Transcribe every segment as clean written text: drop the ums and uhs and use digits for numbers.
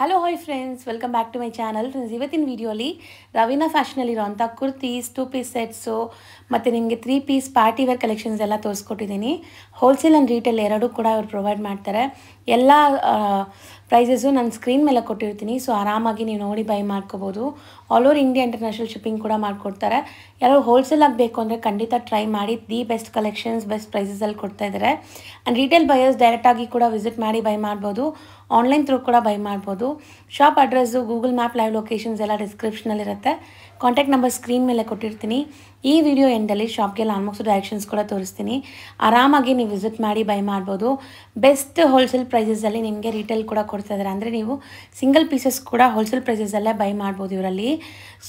Hello hi friends, welcome back to my channel. Friends, ಇವತ್ತಿನ ವಿಡಿಯೋಲಿ ರವೀನಾ ಫ್ಯಾಷನಲ್ಲಿರೋಂಥ ಕುರ್ತೀಸ್, 2 ಪೀಸ್ ಸೆಟ್ಸು ಮತ್ತು ನಿಮಗೆ 3 ಪೀಸ್ ಪಾರ್ಟಿ ವೇರ್ ಕಲೆಕ್ಷನ್ಸ್ ಎಲ್ಲ ತೋರಿಸ್ಕೊಟ್ಟಿದ್ದೀನಿ. ಹೋಲ್ಸೇಲ್ ಆ್ಯಂಡ್ ರೀಟೇಲ್ ಎರಡೂ ಕೂಡ ಅವ್ರು ಪ್ರೊವೈಡ್ ಮಾಡ್ತಾರೆ. ಎಲ್ಲ ಪ್ರೈಸಸ್ಸು ನಾನು ಸ್ಕ್ರೀನ್ ಮೇಲೆ ಕೊಟ್ಟಿರ್ತೀನಿ, ಸೊ ಆರಾಮಾಗಿ ನೀವು ನೋಡಿ ಬೈ ಮಾಡ್ಕೋಬೋದು. All over India international shipping ಕೂಡ ಮಾಡಿಕೊಡ್ತಾರೆ. ಯಾರೋ ಹೋಲ್ಸೇಲ್ ಆಗಬೇಕು ಅಂದರೆ ಖಂಡಿತ ಟ್ರೈ ಮಾಡಿ. ದಿ ಬೆಸ್ಟ್ ಕಲೆಕ್ಷನ್ಸ್ ಬೆಸ್ಟ್ ಪ್ರೈಸಸಲ್ಲಿ ಕೊಡ್ತಾ ಇದ್ದಾರೆ. ಆ್ಯಂಡ್ ರೀಟೇಲ್ ಬಯರ್ಸ್ ಡೈರೆಕ್ಟಾಗಿ ಕೂಡ ವಿಸಿಟ್ ಮಾಡಿ ಬೈ ಮಾಡ್ಬೋದು. ಆನ್ಲೈನ್ ಥ್ರೂ ಕೂಡ ಬೈ ಮಾಡ್ಬೋದು. Shop address, Google map, live locations ಎಲ್ಲ ಡಿಸ್ಕ್ರಿಪ್ಷನಲ್ಲಿರುತ್ತೆ. ಕಾಂಟ್ಯಾಕ್ಟ್ ನಂಬರ್ ಸ್ಕ್ರೀನ್ ಮೇಲೆ ಕೊಟ್ಟಿರ್ತೀನಿ. ಈ ವಿಡಿಯೋ ಎಂಡಲ್ಲಿ ಶಾಪ್ಗೆಲ್ಲ ಆಲ್ಮೋಸ್ಟ್ ಡೈರೆಕ್ಷನ್ಸ್ ಕೂಡ ತೋರಿಸ್ತೀನಿ. ಆರಾಮಾಗಿ ನೀವು ವಿಸಿಟ್ ಮಾಡಿ ಬೈ ಮಾಡ್ಬೋದು. ಬೆಸ್ಟ್ ಹೋಲ್ಸೇಲ್ ಪ್ರೈಸಸಲ್ಲಿ ನಿಮಗೆ ರೀಟೇಲ್ ಕೂಡ ಕೊಡ್ತಾ ಇದ್ದಾರೆ. ಅಂದರೆ ನೀವು ಸಿಂಗಲ್ ಪೀಸಸ್ ಕೂಡ ಹೋಲ್ಸೇಲ್ ಪ್ರೈಸಸಲ್ಲೇ ಬೈ ಮಾಡ್ಬೋದು ಇವರಲ್ಲಿ.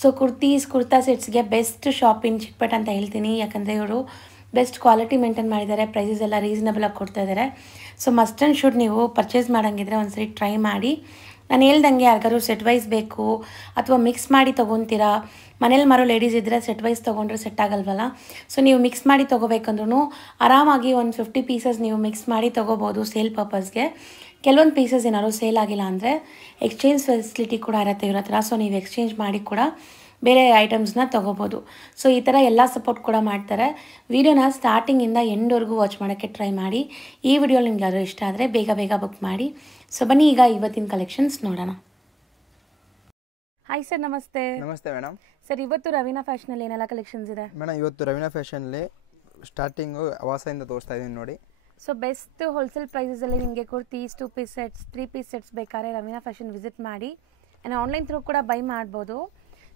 ಸೊ ಕುರ್ತಾ ಸೆಟ್ಸ್ಗೆ ಬೆಸ್ಟ್ ಶಾಪ್ ಇನ್ ಚಿಕ್ಕಪೇಟೆ ಅಂತ ಹೇಳ್ತೀನಿ. ಯಾಕಂದರೆ ಇವರು ಬೆಸ್ಟ್ ಕ್ವಾಲಿಟಿ ಮೇಂಟೈನ್ ಮಾಡಿದ್ದಾರೆ, ಪ್ರೈಸಸ್ ಎಲ್ಲ ರೀಸನಬಲಾಗಿ ಕೊಡ್ತಾ ಇದ್ದಾರೆ. ಸೊ ಮಸ್ಟ್ ಆ್ಯಂಡ್ ಶುಡ್ ನೀವು ಪರ್ಚೇಸ್ ಮಾಡೋಂಗಿದ್ರೆ ಒಂದ್ಸರಿ ಟ್ರೈ ಮಾಡಿ. ನಾನು ಹೇಳ್ದಂಗೆ ಯಾರಿಗಾದ್ರು ಸೆಟ್ ವೈಸ್ ಬೇಕು ಅಥವಾ ಮಿಕ್ಸ್ ಮಾಡಿ ತೊಗೊತೀರಾ, ಮನೇಲಿ ಮಾರೋ ಲೇಡೀಸ್ ಇದ್ದರೆ ಸೆಟ್ ವೈಸ್ ತೊಗೊಂಡ್ರೆ ಸೆಟ್ ಆಗಲ್ವಲ್ಲ. ಸೊ ನೀವು ಮಿಕ್ಸ್ ಮಾಡಿ ತೊಗೋಬೇಕಂದ್ರೂ ಆರಾಮಾಗಿ ಒಂದು 50 ಪೀಸಸ್ ನೀವು ಮಿಕ್ಸ್ ಮಾಡಿ ತೊಗೋಬೋದು ಸೇಲ್ ಪರ್ಪಸ್ಗೆ. ಕೆಲವೊಂದು ಪೀಸಸ್ ಏನಾದ್ರು ಸೇಲ್ ಆಗಿಲ್ಲ ಅಂದರೆ ಎಕ್ಸ್ಚೇಂಜ್ ಫೆಸಿಲಿಟಿ ಕೂಡ ಇರುತ್ತೆ ಇವ್ರ ಹತ್ರ. ಸೊ ನೀವು ಎಕ್ಸ್ಚೇಂಜ್ ಮಾಡಿ ಕೂಡ ಬೇರೆ ಐಟಮ್ಸ್ನ ತೊಗೋಬೋದು. ಸೊ ಈ ಥರ ಎಲ್ಲ ಸಪೋರ್ಟ್ ಕೂಡ ಮಾಡ್ತಾರೆ. ವಿಡಿಯೋನ ಸ್ಟಾರ್ಟಿಂಗಿಂದ ಎಂಡ್ವರೆಗೂ ವಾಚ್ ಮಾಡೋಕ್ಕೆ ಟ್ರೈ ಮಾಡಿ. ಈ ವಿಡಿಯೋ ನಿಮ್ಗೆ ಯಾರು ಇಷ್ಟ ಆದರೆ ಬೇಗ ಬುಕ್ ಮಾಡಿ. ಸೊ ಬನ್ನಿ ಈಗ ಇವತ್ತಿನ ಕಲೆಕ್ಷನ್ಸ್ ನೋಡೋಣ. ಹಾಯ್ ಸರ್, ನಮಸ್ತೆ. ನಮಸ್ತೆ ಮೇಡಮ್. ಸರ್, ಇವತ್ತು ರವೀನಾ ಫ್ಯಾಷನಲ್ಲಿ ಏನೆಲ್ಲ ಕಲೆಕ್ಷನ್ಸ್ ಇದೆ? ಮೇಡಮ್, ಇವತ್ತು ರವೀನಾ ಫ್ಯಾಷನಲ್ಲಿ ಸ್ಟಾರ್ಟಿಂಗು ಅವಾಸದಿಂದ ತೋರಿಸ್ತಾ ಇದ್ದೀನಿ ನೋಡಿ. ಸೊ ಬೆಸ್ಟ್ ಹೋಲ್ಸೇಲ್ ಪ್ರೈಸಸಲ್ಲಿ ನಿಮಗೆ kurtis, 2 piece sets, 3 piece sets ಬೇಕಾದ್ರೆ ರವೀನಾ ಫ್ಯಾಷನ್ ವಿಸಿಟ್ ಮಾಡಿ. ಆ್ಯಂಡ್ ಆನ್ಲೈನ್ ಥ್ರೂ ಕೂಡ ಬೈ ಮಾಡ್ಬೋದು.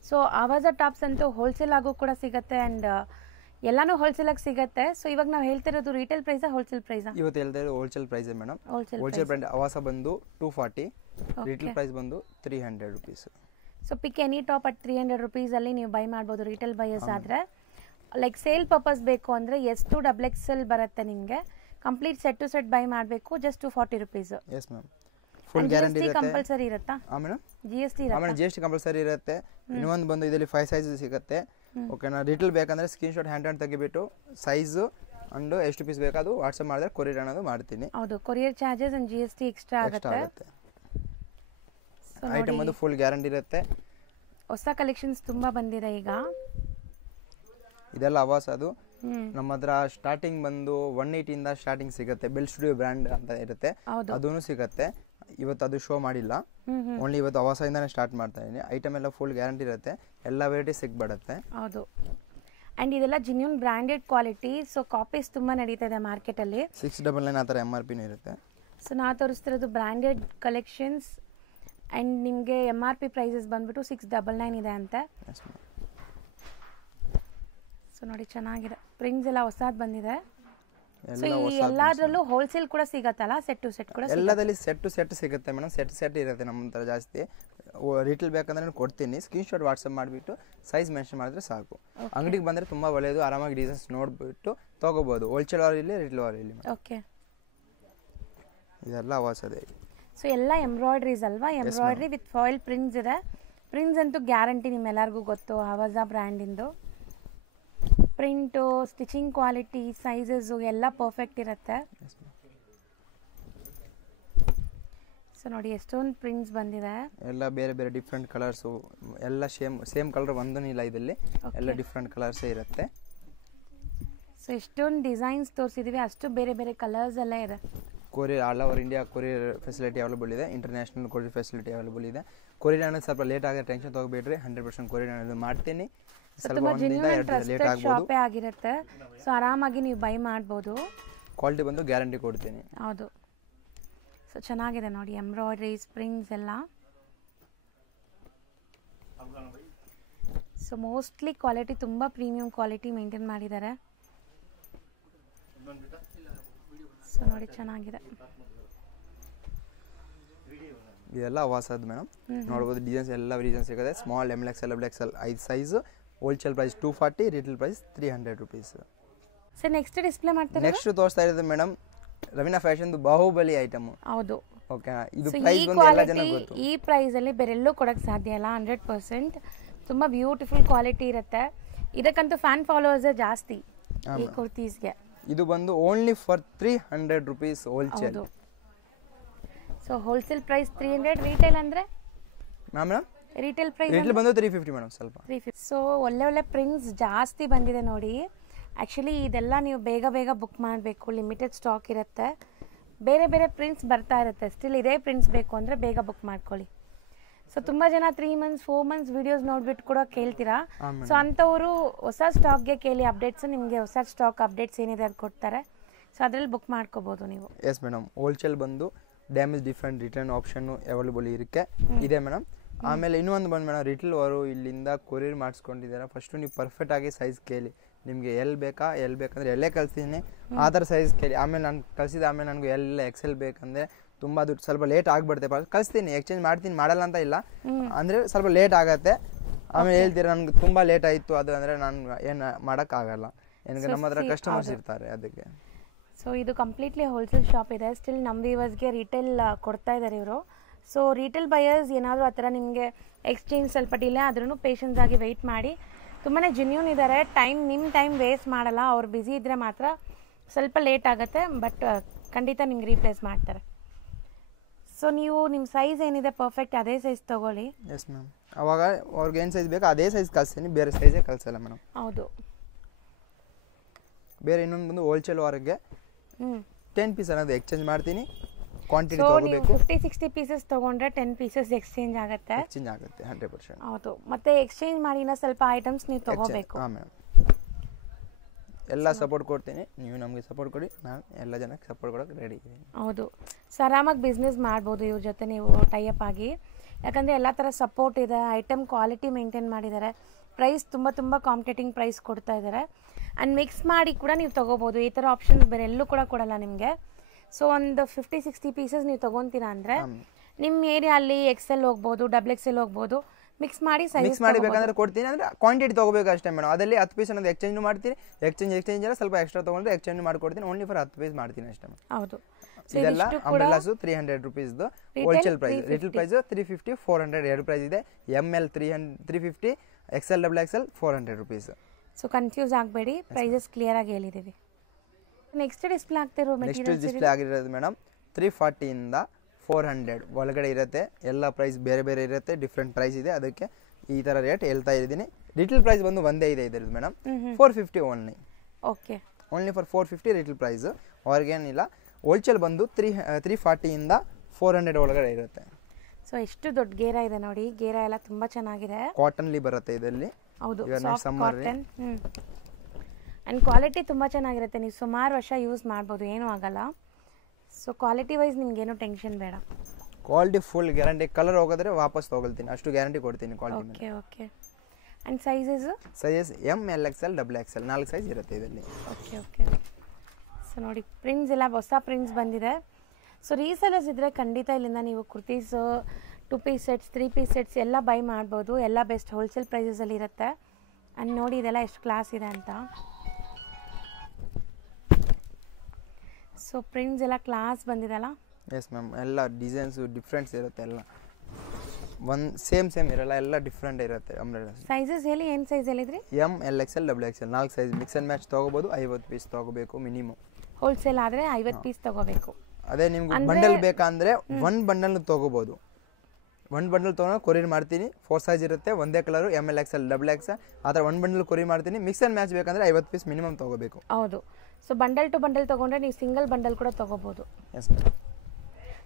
ಸೊ ಆವಾಜ ಟಾಪ್ಸ್ ಅಂತೂ ಹೋಲ್ಸೇಲ್ ಆಗು ಕೂಡ ಸಿಗುತ್ತೆ ಆ್ಯಂಡ್ ಎಲ್ಲಾನು ಹೋಲ್ಸೇಲಾಗಿ ಸಿಗುತ್ತೆ. ಸೊ ಇವಾಗ ನಾವು ಹೇಳ್ತಿರೋದು ರೀಟೇಲ್ ಪ್ರೈಸಾ ಹೋಲ್ಸೇಲ್ ಪ್ರೈಸಾ? ಇವತ್ತು ಹೇಳ್ತಾ ಇರೋದು wholesale price madam. Wholesale price ಅವಾಸ ಬಂದು 240, ರೀಟೇಲ್ ಪ್ರೈಸ್ ಬಂದು 300 rupees. So pick any top at 300 ರುಪೀಸಲ್ಲಿ ನೀವು ಬೈ ಮಾಡ್ಬೋದು ರೀಟೇಲ್ ಬೈಯರ್ಸ್ ಆದರೆ. ಲೈಕ್ ಸೇಲ್ ಪರ್ಪಸ್ ಬೇಕು ಅಂದರೆ S2 XXL ಬರುತ್ತೆ ನಿಮಗೆ. Complete set to set buy ಮಾಡಬೇಕು, just 240 rupees. Yes ma'am. Full guarantee ಇರುತ್ತೆ. ಕಂಪಲ್ಸರಿ ಇರುತ್ತಾ? ಹಾಂ ಮೇಡಮ್, GST ಇರುತ್ತೆ. GST ಕಂಪಲ್ಸರಿ ಇರುತ್ತೆ. ಇನ್ನೊಂದು ಬಂದು ಇದರಲ್ಲಿ 5 ಸೈಜ್ ಸಿಗುತ್ತೆ. ಓಕೆನಾ? ರೀಟೇಲ್ ಬೇಕಂದ್ರೆ ಸ್ಕ್ರೀನ್ಶಾಟ್ ಹ್ಯಾಂಡ್ ತೆಗಿಬಿಟ್ಟು ಸೈಜು ಅಂಡು ಎಷ್ಟು ಪೀಸ್ ಬೇಕಾದು ವಾಟ್ಸಪ್ ಮಾಡಿದ್ರೆ ಕೊರಿಯರ್ ಅನ್ನೋದು ಮಾಡ್ತೀನಿ. ಹೌದು, courier charges and GST extra ಆಗುತ್ತೆ. ಐಟಮ್ ಬಂದು ಫುಲ್ ಗ್ಯಾರಂಟಿ ಇರುತ್ತೆ. ಹೊಸ ಕಲೆಕ್ಷನ್ಸ್ ತುಂಬಾ ಬಂದಿದೆ ಈಗ. ಇದೆಲ್ಲ ಅವಾಸ್ ಅದು ನಮ್ಮ ಹತ್ರ ಸ್ಟಾರ್ಟಿಂಗ್ ಬಂದು 180 ಇಂದ ಸ್ಟಾರ್ಟಿಂಗ್ ಸಿಗುತ್ತೆ. ಬೆಲ್ ಸ್ಟುಡಿಯೋ ಬ್ರ್ಯಾಂಡ್ ಅಂತ ಇರುತ್ತೆ, ಅದೂ ಸಿಗುತ್ತೆ. ಇವತ್ತು ಅದು ಶೋ ಮಾಡಿಲ್ಲ, ಓನ್ಲಿ ಇವತ್ತು ಅವಾಸದಿಂದಾನೇ ಸ್ಟಾರ್ಟ್ ಮಾಡ್ತಾ ಇದ್ದೀನಿ. ಐಟಮ್ ಎಲ್ಲ ಫುಲ್ ಗ್ಯಾರಂಟಿ ಇರುತ್ತೆ, ಎಲ್ಲ ವೆರೈಟಿ ಸಿಗ್ಬಿಡುತ್ತೆ. ಹೌದು, ಆ್ಯಂಡ್ ಇದೆಲ್ಲ genuine branded quality. So copies ತುಂಬ ನಡೀತಾ ಇದೆ ಮಾರ್ಕೆಟಲ್ಲಿ. 699 ಆ ಥರ MRP ಇರುತ್ತೆ. ಸೊ ನಾ ತೋರಿಸ್ತಿರೋದು ಬ್ರ್ಯಾಂಡೆಡ್ ಕಲೆಕ್ಷನ್ಸ್ ಆ್ಯಂಡ್ ನಿಮಗೆ MRP ಪ್ರೈಸಸ್ ಬಂದ್ಬಿಟ್ಟು 699 ಇದೆ ಅಂತೆ. ಸೊ ನೋಡಿ, ಚೆನ್ನಾಗಿದೆ. ಪ್ರಿಂಟ್ಸ್ ಎಲ್ಲ ಹೊಸದು ಬಂದಿದೆ. ಸೊ ಈ ಎಲ್ಲದರಲ್ಲೂ ಹೋಲ್ಸೇಲ್ ಕೂಡ ಸಿಗತ್ತಲ್ಲ, ಸೆಟ್ ಟು ಸೆಟ್ ಕೂಡ? ಎಲ್ಲದಲ್ಲಿ ಸೆಟ್ ಟು ಸೆಟ್ ಸಿಗುತ್ತೆ ಮೇಡಮ್. ಸೆಟ್ ಇರುತ್ತೆ ನಮ್ಮ ಹತ್ರ ಜಾಸ್ತಿ. ರೀಟೇಲ್ ಬೇಕಂದ್ರೆ ಕೊಡ್ತೀನಿ, ಸ್ಕ್ರೀನ್ಶಾಟ್ ವಾಟ್ಸಪ್ ಮಾಡಿಬಿಟ್ಟು ಸೈಜ್ ಮೆನ್ಷನ್ ಮಾಡಿದ್ರೆ ಸಾಕು. ಅಂಗಡಿಗೆ ಬಂದರೆ ತುಂಬ ಒಳ್ಳೆಯದು, ಆರಾಮಾಗಿ ಡಿಸೈನ್ಸ್ ನೋಡಿಬಿಟ್ಟು ತೊಗೋಬೋದು. ಹೋಲ್ಸೇಲ್ ಅವ್ರು ಇಲ್ಲಿ, ರೀಟೇಲ್ ಅವ್ರು ಇಲ್ಲಿ. ಓಕೆ, ಇದೆಲ್ಲ ಅವಾಸದೆ. ಸೊ ಎಲ್ಲ ಎಂಬ್ರಾಯ್ಡ್ರೀಸ್ ಅಲ್ವಾ? ಎಂಬ್ರಾಯ್ಡ್ರಿ ವಿತ್ ಫಾಯಿಲ್ ಪ್ರಿಂಟ್ಸ್ ಇದೆ. ಪ್ರಿಂಟ್ಸ್ ಅಂತೂ ಗ್ಯಾರಂಟಿ ನಿಮ್ಮೆಲ್ಲರಿಗೂ ಗೊತ್ತು, ಆವಾಜ ಬ್ರ್ಯಾಂಡಿಂದು. ಪ್ರಿಂಟು, ಸ್ಟಿಚಿಂಗ್ ಕ್ವಾಲಿಟಿ, ಸೈಜಸ್ಸು ಎಲ್ಲ ಪರ್ಫೆಕ್ಟ್ ಇರುತ್ತೆ. ಸೊ ನೋಡಿ, ಎಷ್ಟೊಂದು ಪ್ರಿಂಟ್ಸ್ ಬಂದಿದೆ. ಎಲ್ಲ ಬೇರೆ ಬೇರೆ ಡಿಫ್ರೆಂಟ್ ಕಲರ್ಸು, ಎಲ್ಲ ಸೇಮ್ ಕಲರ್ ಒಂದೂ ಇಲ್ಲ ಇದರಲ್ಲಿ, ಎಲ್ಲ ಡಿಫ್ರೆಂಟ್ ಕಲರ್ಸೇ ಇರುತ್ತೆ. ಸೊ ಎಷ್ಟೊಂದು ಡಿಸೈನ್ಸ್ ತೋರಿಸಿದ್ದೀವಿ, ಅಷ್ಟು ಬೇರೆ ಬೇರೆ ಕಲರ್ಸ್ ಎಲ್ಲ ಇದೆ. Courier all over India courier facility available ಇದೆ. ಇಂಟರ್ನ್ಯಾಷನಲ್ ಕೊರಿಯರ್ ಫೆಸಿಲಿಟಿ ಅವೈಲೇಬಲ್ ಇದೆ. ಕೊರಿಯರ್ ಅನ್ನೋದು ಸ್ವಲ್ಪ ಲೇಟ್ ಆಗಿ ಟೆನ್ಷನ್ ತೊಗೋಬೇಡ್ರಿ, 100% ಕೊರಿಯರ್ ಅನ್ನೋದು ಮಾಡ್ತೀನಿ. ತುಂಬ ಜೆನ್ಯೂನ್ ಟ್ರಸ್ಟೆಡ್ ಶಾಪೇ ಆಗಿರುತ್ತೆ. ಸೊ ಆರಾಮಾಗಿ ನೀವು ಬೈ ಮಾಡ್ಬೋದು. ಕ್ವಾಲಿಟಿ ಬಂದು ಗ್ಯಾರಂಟಿ ಕೊಡ್ತೀನಿ. ಹೌದು. ಸೊ ಚೆನ್ನಾಗಿದೆ ನೋಡಿ, ಎಂಬ್ರಾಯ್ಡ್ರೀಸ್, ಪ್ರಿಂಟ್ಸ್ ಎಲ್ಲ. ಸೊ ಮೋಸ್ಟ್ಲಿ ಕ್ವಾಲಿಟಿ ತುಂಬ ಪ್ರೀಮಿಯಂ ಕ್ವಾಲಿಟಿ ಮೇಂಟೈನ್ ಮಾಡಿದ್ದಾರೆ. ಸೊ ನೋಡಿ, ಚೆನ್ನಾಗಿದೆ. ಇದೆಲ್ಲ ಅವಾಸದ್ ಮೇಡಮ್. ನೋಡ್ಬೋದು ಡಿಸೈನ್ಸ್ ಎಲ್ಲ ಡಿಸೈನ್ಸ್ ಸಿಗುತ್ತೆ. Small, MXL, XXL 5 size. Wholesale price 240, retail price 300 rupees. Sir, next display ಮಾಡ್ತಾರೆ. ನೆಕ್ಸ್ಟ್ ತೋರಿಸ್ತಾ ಇರೋದು ಮೇಡಮ್ ರವೀನಾ ಫ್ಯಾಷನ್ದು ಬಾಹುಬಲಿ ಐಟಮ್. ಹೌದು. ಓಕೆ, ಇದು ಪ್ರೈಸ್ ಬಂದು ಎಲ್ಲ ಜನ ಗೊತ್ತು. ಈ ಪ್ರೈಸ್ ಅಲ್ಲಿ ಬೇರೆಲ್ಲೂ ಕೊಡಕ್ಕೆ ಸಾಧ್ಯ ಇಲ್ಲ. 100% ತುಂಬಾ ಬ್ಯೂಟಿಫುಲ್ ಕ್ವಾಲಿಟಿ ಇರುತ್ತೆ. ಇದಕ್ಕಂತೂ ಫ್ಯಾನ್ ಫಾಲೋವರ್ಸ್ ಜಾಸ್ತಿ ಈ ಕುರ್ತೀಸ್ಗೆ. ಇದು ಬಂದು only for 300 rupees wholesale. So wholesale price 300, retail ಅಂದರೆ ಮೇಡಮ್ ರಿಟೇಲ್ ಪ್ರೈಸ್ ರೇಟ್ಲಿ ಬಂದು 350 ಮೇಡಮ್ ಸ್ವಲ್ಪ 350. ಸೊ ಒಳ್ಳೆ ಪ್ರಿಂಟ್ಸ್ ಜಾಸ್ತಿ ಬಂದಿದೆ ನೋಡಿ. ಆ್ಯಕ್ಚುಲಿ ಇದೆಲ್ಲ ನೀವು ಬೇಗ ಬೇಗ ಬುಕ್ ಮಾಡಬೇಕು, ಲಿಮಿಟೆಡ್ ಸ್ಟಾಕ್ ಇರುತ್ತೆ. ಬೇರೆ ಬೇರೆ ಪ್ರಿಂಟ್ಸ್ ಬರ್ತಾ ಇರುತ್ತೆ, ಸ್ಟಿಲ್ ಇದೇ ಪ್ರಿಂಟ್ಸ್ ಬೇಕು ಅಂದರೆ ಬೇಗ ಬುಕ್ ಮಾಡ್ಕೊಳ್ಳಿ. ಸೊ ತುಂಬ ಜನ 3 months 4 months ವೀಡಿಯೋಸ್ ನೋಡ್ಬಿಟ್ಟು ಕೂಡ ಕೇಳ್ತೀರಾ. ಸೊ ಅಂಥವರು ಹೊಸ ಸ್ಟಾಕ್ಗೆ ಕೇಳಿ ಅಪ್ಡೇಟ್ಸ್, ನಿಮಗೆ ಹೊಸ ಸ್ಟಾಕ್ ಅಪ್ಡೇಟ್ಸ್ ಏನಿದೆ ಅದು ಕೊಡ್ತಾರೆ. ಸೊ ಅದರಲ್ಲಿ ಬುಕ್ ಮಾಡ್ಕೋಬೋದು ನೀವು. Yes madam. ಹೋಲ್ಸೇಲ್ ಬಂದು damage different return option available ಇದೆ ಮೇಡಮ್. ಆಮೇಲೆ ಇನ್ನೊಂದು ಬಂದು ಮೇಡಮ್, ರಿಟೇಲ್ ಅವರು ಇಲ್ಲಿಂದ ಕೊರಿಯರ್ ಮಾಡಿಸ್ಕೊಂಡಿದ್ದಾರೆ. ಫಸ್ಟು ನೀವು ಪರ್ಫೆಕ್ಟ್ ಆಗಿ ಸೈಜ್ ಕೇಳಿ, ನಿಮಗೆ ಎಲ್ಲಿ ಬೇಕಂದ್ರೆ ಎಲ್ಲೇ ಕಳಿಸ್ತೀನಿ ಆ ಥರ ಸೈಜ್ ಕೇಳಿ. ಆಮೇಲೆ ನಾನು ಕಳಿಸಿದ ಆಮೇಲೆ ನನಗೆ ಎಲ್ಲ ಎಕ್ಸೆಲ್ ಬೇಕಂದರೆ ತುಂಬ ದುಡ್ಡು ಸ್ವಲ್ಪ ಲೇಟ್ ಆಗಿಬಿಡುತ್ತೆ. ಕಳಿಸ್ತೀನಿ, ಎಕ್ಸ್ಚೇಂಜ್ ಮಾಡ್ತೀನಿ, ಮಾಡಲ್ಲ ಅಂತ ಇಲ್ಲ, ಅಂದರೆ ಸ್ವಲ್ಪ ಲೇಟ್ ಆಗುತ್ತೆ. ಆಮೇಲೆ ಹೇಳ್ತೀರಾ ನನಗೆ ತುಂಬ ಲೇಟ್ ಆಯಿತು ಅದು ಅಂದರೆ ನಾನು ಏನು ಮಾಡೋಕ್ಕಾಗಲ್ಲ, ಏನಕ್ಕೆ ನಮ್ಮ ಹತ್ರ ಕಸ್ಟಮರ್ಸ್ ಇರ್ತಾರೆ ಅದಕ್ಕೆ. ಸೊ ಇದು ಕಂಪ್ಲೀಟ್ಲಿ ಹೋಲ್ಸೇಲ್ ಶಾಪ್ ಇದೆ. ಸ್ಟಿಲ್ ನಮ್ಮ ವ್ಯೂವರ್ಸ್ಗೆ ರಿಟೇಲ್ ಕೊಡ್ತಾ ಇದ್ದಾರೆ ಇವರು. ಸೊ ರಿಟೇಲ್ ಬಯರ್ಸ್ ಏನಾದರೂ ಆ ಥರ ನಿಮಗೆ ಎಕ್ಸ್ಚೇಂಜ್ ಸ್ವಲ್ಪ ಡಿಲೇ ಆದ್ರೂ ಪೇಷನ್ಸ್ ಆಗಿ ವೆಯ್ಟ್ ಮಾಡಿ. ತುಂಬಾ ಜೆನ್ಯೂನ್ ಇದ್ದಾರೆ, ನಿಮ್ಮ ಟೈಮ್ ವೇಸ್ಟ್ ಮಾಡಲ್ಲ. ಅವ್ರು ಬ್ಯುಸಿ ಇದ್ದರೆ ಮಾತ್ರ ಸ್ವಲ್ಪ ಲೇಟ್ ಆಗುತ್ತೆ, ಬಟ್ ಖಂಡಿತ ನಿಮ್ಗೆ ರೀಪ್ಲೇಸ್ ಮಾಡ್ತಾರೆ. ಸೊ ನೀವು ನಿಮ್ಮ ಸೈಜ್ ಏನಿದೆ ಪರ್ಫೆಕ್ಟ್ ಅದೇ ಸೈಜ್ ತೊಗೊಳ್ಳಿ. Yes ma'am. ಅವಾಗ ಅವ್ರಿಗೆ ಏನು ಸೈಜ್ ಬೇಕು ಅದೇ ಸೈಜ್ ಕಳಿಸ್ತೀನಿ, ಬೇರೆ ಸೈಜೇ ಕಳಿಸಲ್ಲ ಮೇಡಮ್. ಹೌದು. ಬೇರೆ ಇನ್ನೊಂದು ಬಂದು ಹೋಲ್ಸೇಲ್ ಅವ್ರಿಗೆ 10 ಪೀಸ್ ಅನ್ನೋದು ಎಕ್ಸ್ಚೇಂಜ್ ಮಾಡ್ತೀನಿ, ಕ್ವಾಂಟಿಟಿ ತಗೋಬೇಕು. 50-60 ಪೀಸಸ್ ತೊಗೊಂಡ್ರೆ 10 ಪೀಸಸ್ ಎಕ್ಸ್ಚೇಂಜ್ ಆಗುತ್ತೆ. 100%. ಹೌದು. ಮತ್ತೆ ಎಕ್ಸ್ಚೇಂಜ್ ಮಾಡಿನ ಸ್ವಲ್ಪ ಐಟಮ್ಸ್ ನೀವು ತಗೋಬೇಕು. ಹಾಂ ಮೇಡಮ್. ಎಲ್ಲ ಸಪೋರ್ಟ್ ಕೊಡ್ತೀನಿ, ನೀವು ನಮಗೆ ಸಪೋರ್ಟ್ ಕೊಡಿ, ನಾನು ಎಲ್ಲ ಜನಕ್ಕೆ ಸಪೋರ್ಟ್ ಕೊಡೋಕೆ ರೆಡಿ ಇದ್ದೀನಿ. ಹೌದು. ಸೊ ಆರಾಮಾಗಿ ಬಿಸ್ನೆಸ್ ಮಾಡ್ಬೋದು ಇವ್ರ ಜೊತೆ ನೀವು ಟೈಅಪ್ ಆಗಿ. ಯಾಕಂದರೆ ಎಲ್ಲ ಥರ ಸಪೋರ್ಟ್ ಇದೆ, ಐಟಮ್ ಕ್ವಾಲಿಟಿ ಮೇಂಟೈನ್ ಮಾಡಿದ್ದಾರೆ, ಪ್ರೈಸ್ ತುಂಬ ಕಾಂಪಿಟೇಟಿಂಗ್ ಪ್ರೈಸ್ ಕೊಡ್ತಾ ಇದ್ದಾರೆ. ಆ್ಯಂಡ್ ಮಿಕ್ಸ್ ಮಾಡಿ ಕೂಡ ನೀವು ತೊಗೋಬೋದು. ಈ ಥರ ಆಪ್ಷನ್ಸ್ ಬೇರೆ ಎಲ್ಲೂ ಕೂಡ ಕೊಡಲ್ಲ ನಿಮಗೆ. ಸೊ ಒಂದು 50-60 ಪೀಸಸ್ ನೀವು ತೊಗೊತೀರಾ ಅಂದರೆ ನಿಮ್ಮ ಏರಿಯಲ್ಲಿ XL ಹೋಗ್ಬೋದು, XXL ಹೋಗ್ಬೋದು, ಮಿಕ್ಸ್ ಮಾಡಿ ಮಿಕ್ಸ್ ಮಾಡಿ ಬೇಕಂದ್ರೆ ಕೊಡ್ತೀನಿ. ಅಂದರೆ ಕ್ವಾಂಟಿಟಿ ತೊಗೋಬೇಕು ಅಷ್ಟೇ ಮೇಡಮ್. ಅದರಲ್ಲಿ 10 ಪೀಸ್ ಅನ್ನೋದು ಎಕ್ಸ್ಚೇಂಜ್ ಮಾಡ್ತೀನಿ, ಎಕ್ಸ್ಚೇಂಜ್ ಎಲ್ಲ ಸ್ವಲ್ಪ ಎಕ್ಸ್ಟ್ರಾ ತೊಗೊಂಡ್ರೆ ಎಕ್ಸ್ಚೇಂಜ್ ಮಾಡಿಕೊಡ್ತೀನಿ. ಓನ್ಲಿ ಫಾರ್ 10 ಪೀಸ್ ಮಾಡ್ತೀನಿ ಅಷ್ಟೇ ಮೇಡಮ್. ಹೌದು. ಇದೆಲ್ಲ ಅಂಬ್ರೆಲಾಸು 300 ರುಪೀಸ್ದು ಹೋಲ್ಸೇಲ್ ಪ್ರೈಸ್. ರಿಟೇಲ್ ಪ್ರೈಸ್ 350, 400 ಎರಡು ಪ್ರೈಸ್ ಇದೆ. ML 350, XL XXL 400 rupees. So confuse ಆಗಬೇಡಿ, ಪ್ರೈಸಸ್ ಕ್ಲಿಯರ್ ಆಗಿ ಹೇಳಿದ್ದೀವಿ. ನೆಕ್ಸ್ಟ್ ಡಿಸ್ಪ್ಲೇ ಆಗ್ತಿರೋ ಮೆಟೀರಿಯಲ್ ನೆಕ್ಸ್ಟ್ ಡಿಸ್ಪ್ಲೇ ಆಗಿರೋದು ಮೇಡಮ್ 340 ಇಂದ 400 ಒಳಗಡೆ ಇರುತ್ತೆ. ಎಲ್ಲ ಪ್ರೈಸ್ ಬೇರೆ ಬೇರೆ ಇರುತ್ತೆ, ಡಿಫ್ರೆಂಟ್ ಪ್ರೈಸ್ ಇದೆ, ಅದಕ್ಕೆ ಈ ಥರ ರೇಟ್ ಹೇಳ್ತಾ ಇದ್ದೀನಿ. ರಿಟೇಲ್ ಪ್ರೈಸ್ ಬಂದು ಒಂದೇ ಇದೆ ಇದರದ್ದು madam, 450 only. Okay, only for 450 retail price. ಅವ್ರಿಗೇನಿಲ್ಲ. ಹೋಲ್ಸೇಲ್ ಬಂದು 340 ಇಂದ 400 ಒಳಗಡೆ ಇರುತ್ತೆ. ಸೊ ಎಷ್ಟು ದೊಡ್ಡ ಗೇರ ಇದೆ ನೋಡಿ, ಗೇರ ಎಲ್ಲ ತುಂಬ ಚೆನ್ನಾಗಿದೆ. ಕಾಟನ್ಲಿ ಬರುತ್ತೆ ಇದರಲ್ಲಿ. ಹೌದು, ಸಾಫ್ಟ್ ಕಾಟನ್. ಆ್ಯಂಡ್ ಕ್ವಾಲಿಟಿ ತುಂಬ ಚೆನ್ನಾಗಿರುತ್ತೆ, ನೀವು ಸುಮಾರು ವರ್ಷ ಯೂಸ್ ಮಾಡ್ಬೋದು, ಏನೂ ಆಗಲ್ಲ. ಸೊ ಕ್ವಾಲಿಟಿ ವೈಸ್ ನಿಮ್ಗೇನು ಟೆನ್ಷನ್ ಬೇಡ. Quality full guarantee. ಕಲರ್ ಹೋಗೋದ್ರೆ ವಾಪಸ್ ತೊಗೊಳ್ತೀನಿ, ಅಷ್ಟು ಗ್ಯಾರಂಟಿ ಕೊಡ್ತೀನಿ quality. Okay okay. And sizes ML XL XXL 4 size ಇರುತ್ತೆ ಇದರಲ್ಲಿ. Okay okay. ಸೊ ನೋಡಿ, ಪ್ರಿಂಟ್ಸ್ ಎಲ್ಲ ಹೊಸ ಪ್ರಿಂಟ್ಸ್ ಬಂದಿದೆ. ಸೊ ರೀಸೆಲರ್ಸ್ ಇದ್ದರೆ ಖಂಡಿತ ಇಲ್ಲಿಂದ ನೀವು kurtis, 2 piece sets, 3 piece sets ಎಲ್ಲ ಬೈ ಮಾಡ್ಬೋದು. ಎಲ್ಲ ಬೆಸ್ಟ್ ಹೋಲ್ಸೇಲ್ ಪ್ರೈಸಸಲ್ಲಿ ಇರುತ್ತೆ. ಆ್ಯಂಡ್ ನೋಡಿ ಇದೆಲ್ಲ ಎಷ್ಟು ಕ್ಲಾಸ್ ಇದೆ ಅಂತ. ಸೊ ಪ್ರಿಂಟ್ಸ್ ಎಲ್ಲ ಕ್ಲಾಸ್ ಬಂದಿದೆಲ್ಲ. Yes ma'am. ಎಲ್ಲ ಡಿಸೈನ್ಸು ಡಿಫ್ರೆಂಟ್ಸ್ ಇರುತ್ತೆ, ಎಲ್ಲ ಒಂದು ಸೇಮ್ ಇರಲ್ಲ, ಎಲ್ಲ ಡಿಫ್ರೆಂಟ್ ಇರುತ್ತೆ. ಅಂಬ್ರೆಲಾ ಸೈಜಸ್ ಹೇಳಿ, ಏನು ಸೈಜ್ ಹೇಳಿದ್ರಿ? ML XL XXL 4 size mix and match ತೊಗೋಬೋದು. 50 ಪೀಸ್ ತೊಗೋಬೇಕು ಮಿನಿಮಮ್. ಹೋಲ್ಸೇಲ್ ಆದರೆ 50 ಪೀಸ್ ತೊಗೋಬೇಕು. ಅದೇ ನಿಮ್ಗೆ ಬಂಡಲ್ ಬೇಕಂದರೆ 1 ಬಂಡಲ್ ತೊಗೋಬೋದು. 1 ಬಂಡಲ್ ತೊಗೊಂಡು ಕೊರಿಯರ್ ಮಾಡ್ತೀನಿ. 4 ಸೈಜ್ ಇರುತ್ತೆ, ಒಂದೇ ಕಲರು, ML XL XXL ಆ ಥರ 1 ಬಂಡಲ್ ಕೊರಿಯರ್ ಮಾಡ್ತೀನಿ. ಮಿಕ್ಸ್ ಆ್ಯಂಡ್ ಮ್ಯಾಚ್ ಬೇಕಂದರೆ 50 ಪೀಸ್ ಮಿನಿಮಮ್ ತೊಗೋಬೇಕು. ಹೌದು. ಸೊ ಬಂಡಲ್ ಟು ಬಂಡಲ್ ತೊಗೊಂಡ್ರೆ ನೀವು ಸಿಂಗಲ್ ಬಂಡಲ್ ಕೂಡ ತೊಗೋಬೋದು. Yes ma'am.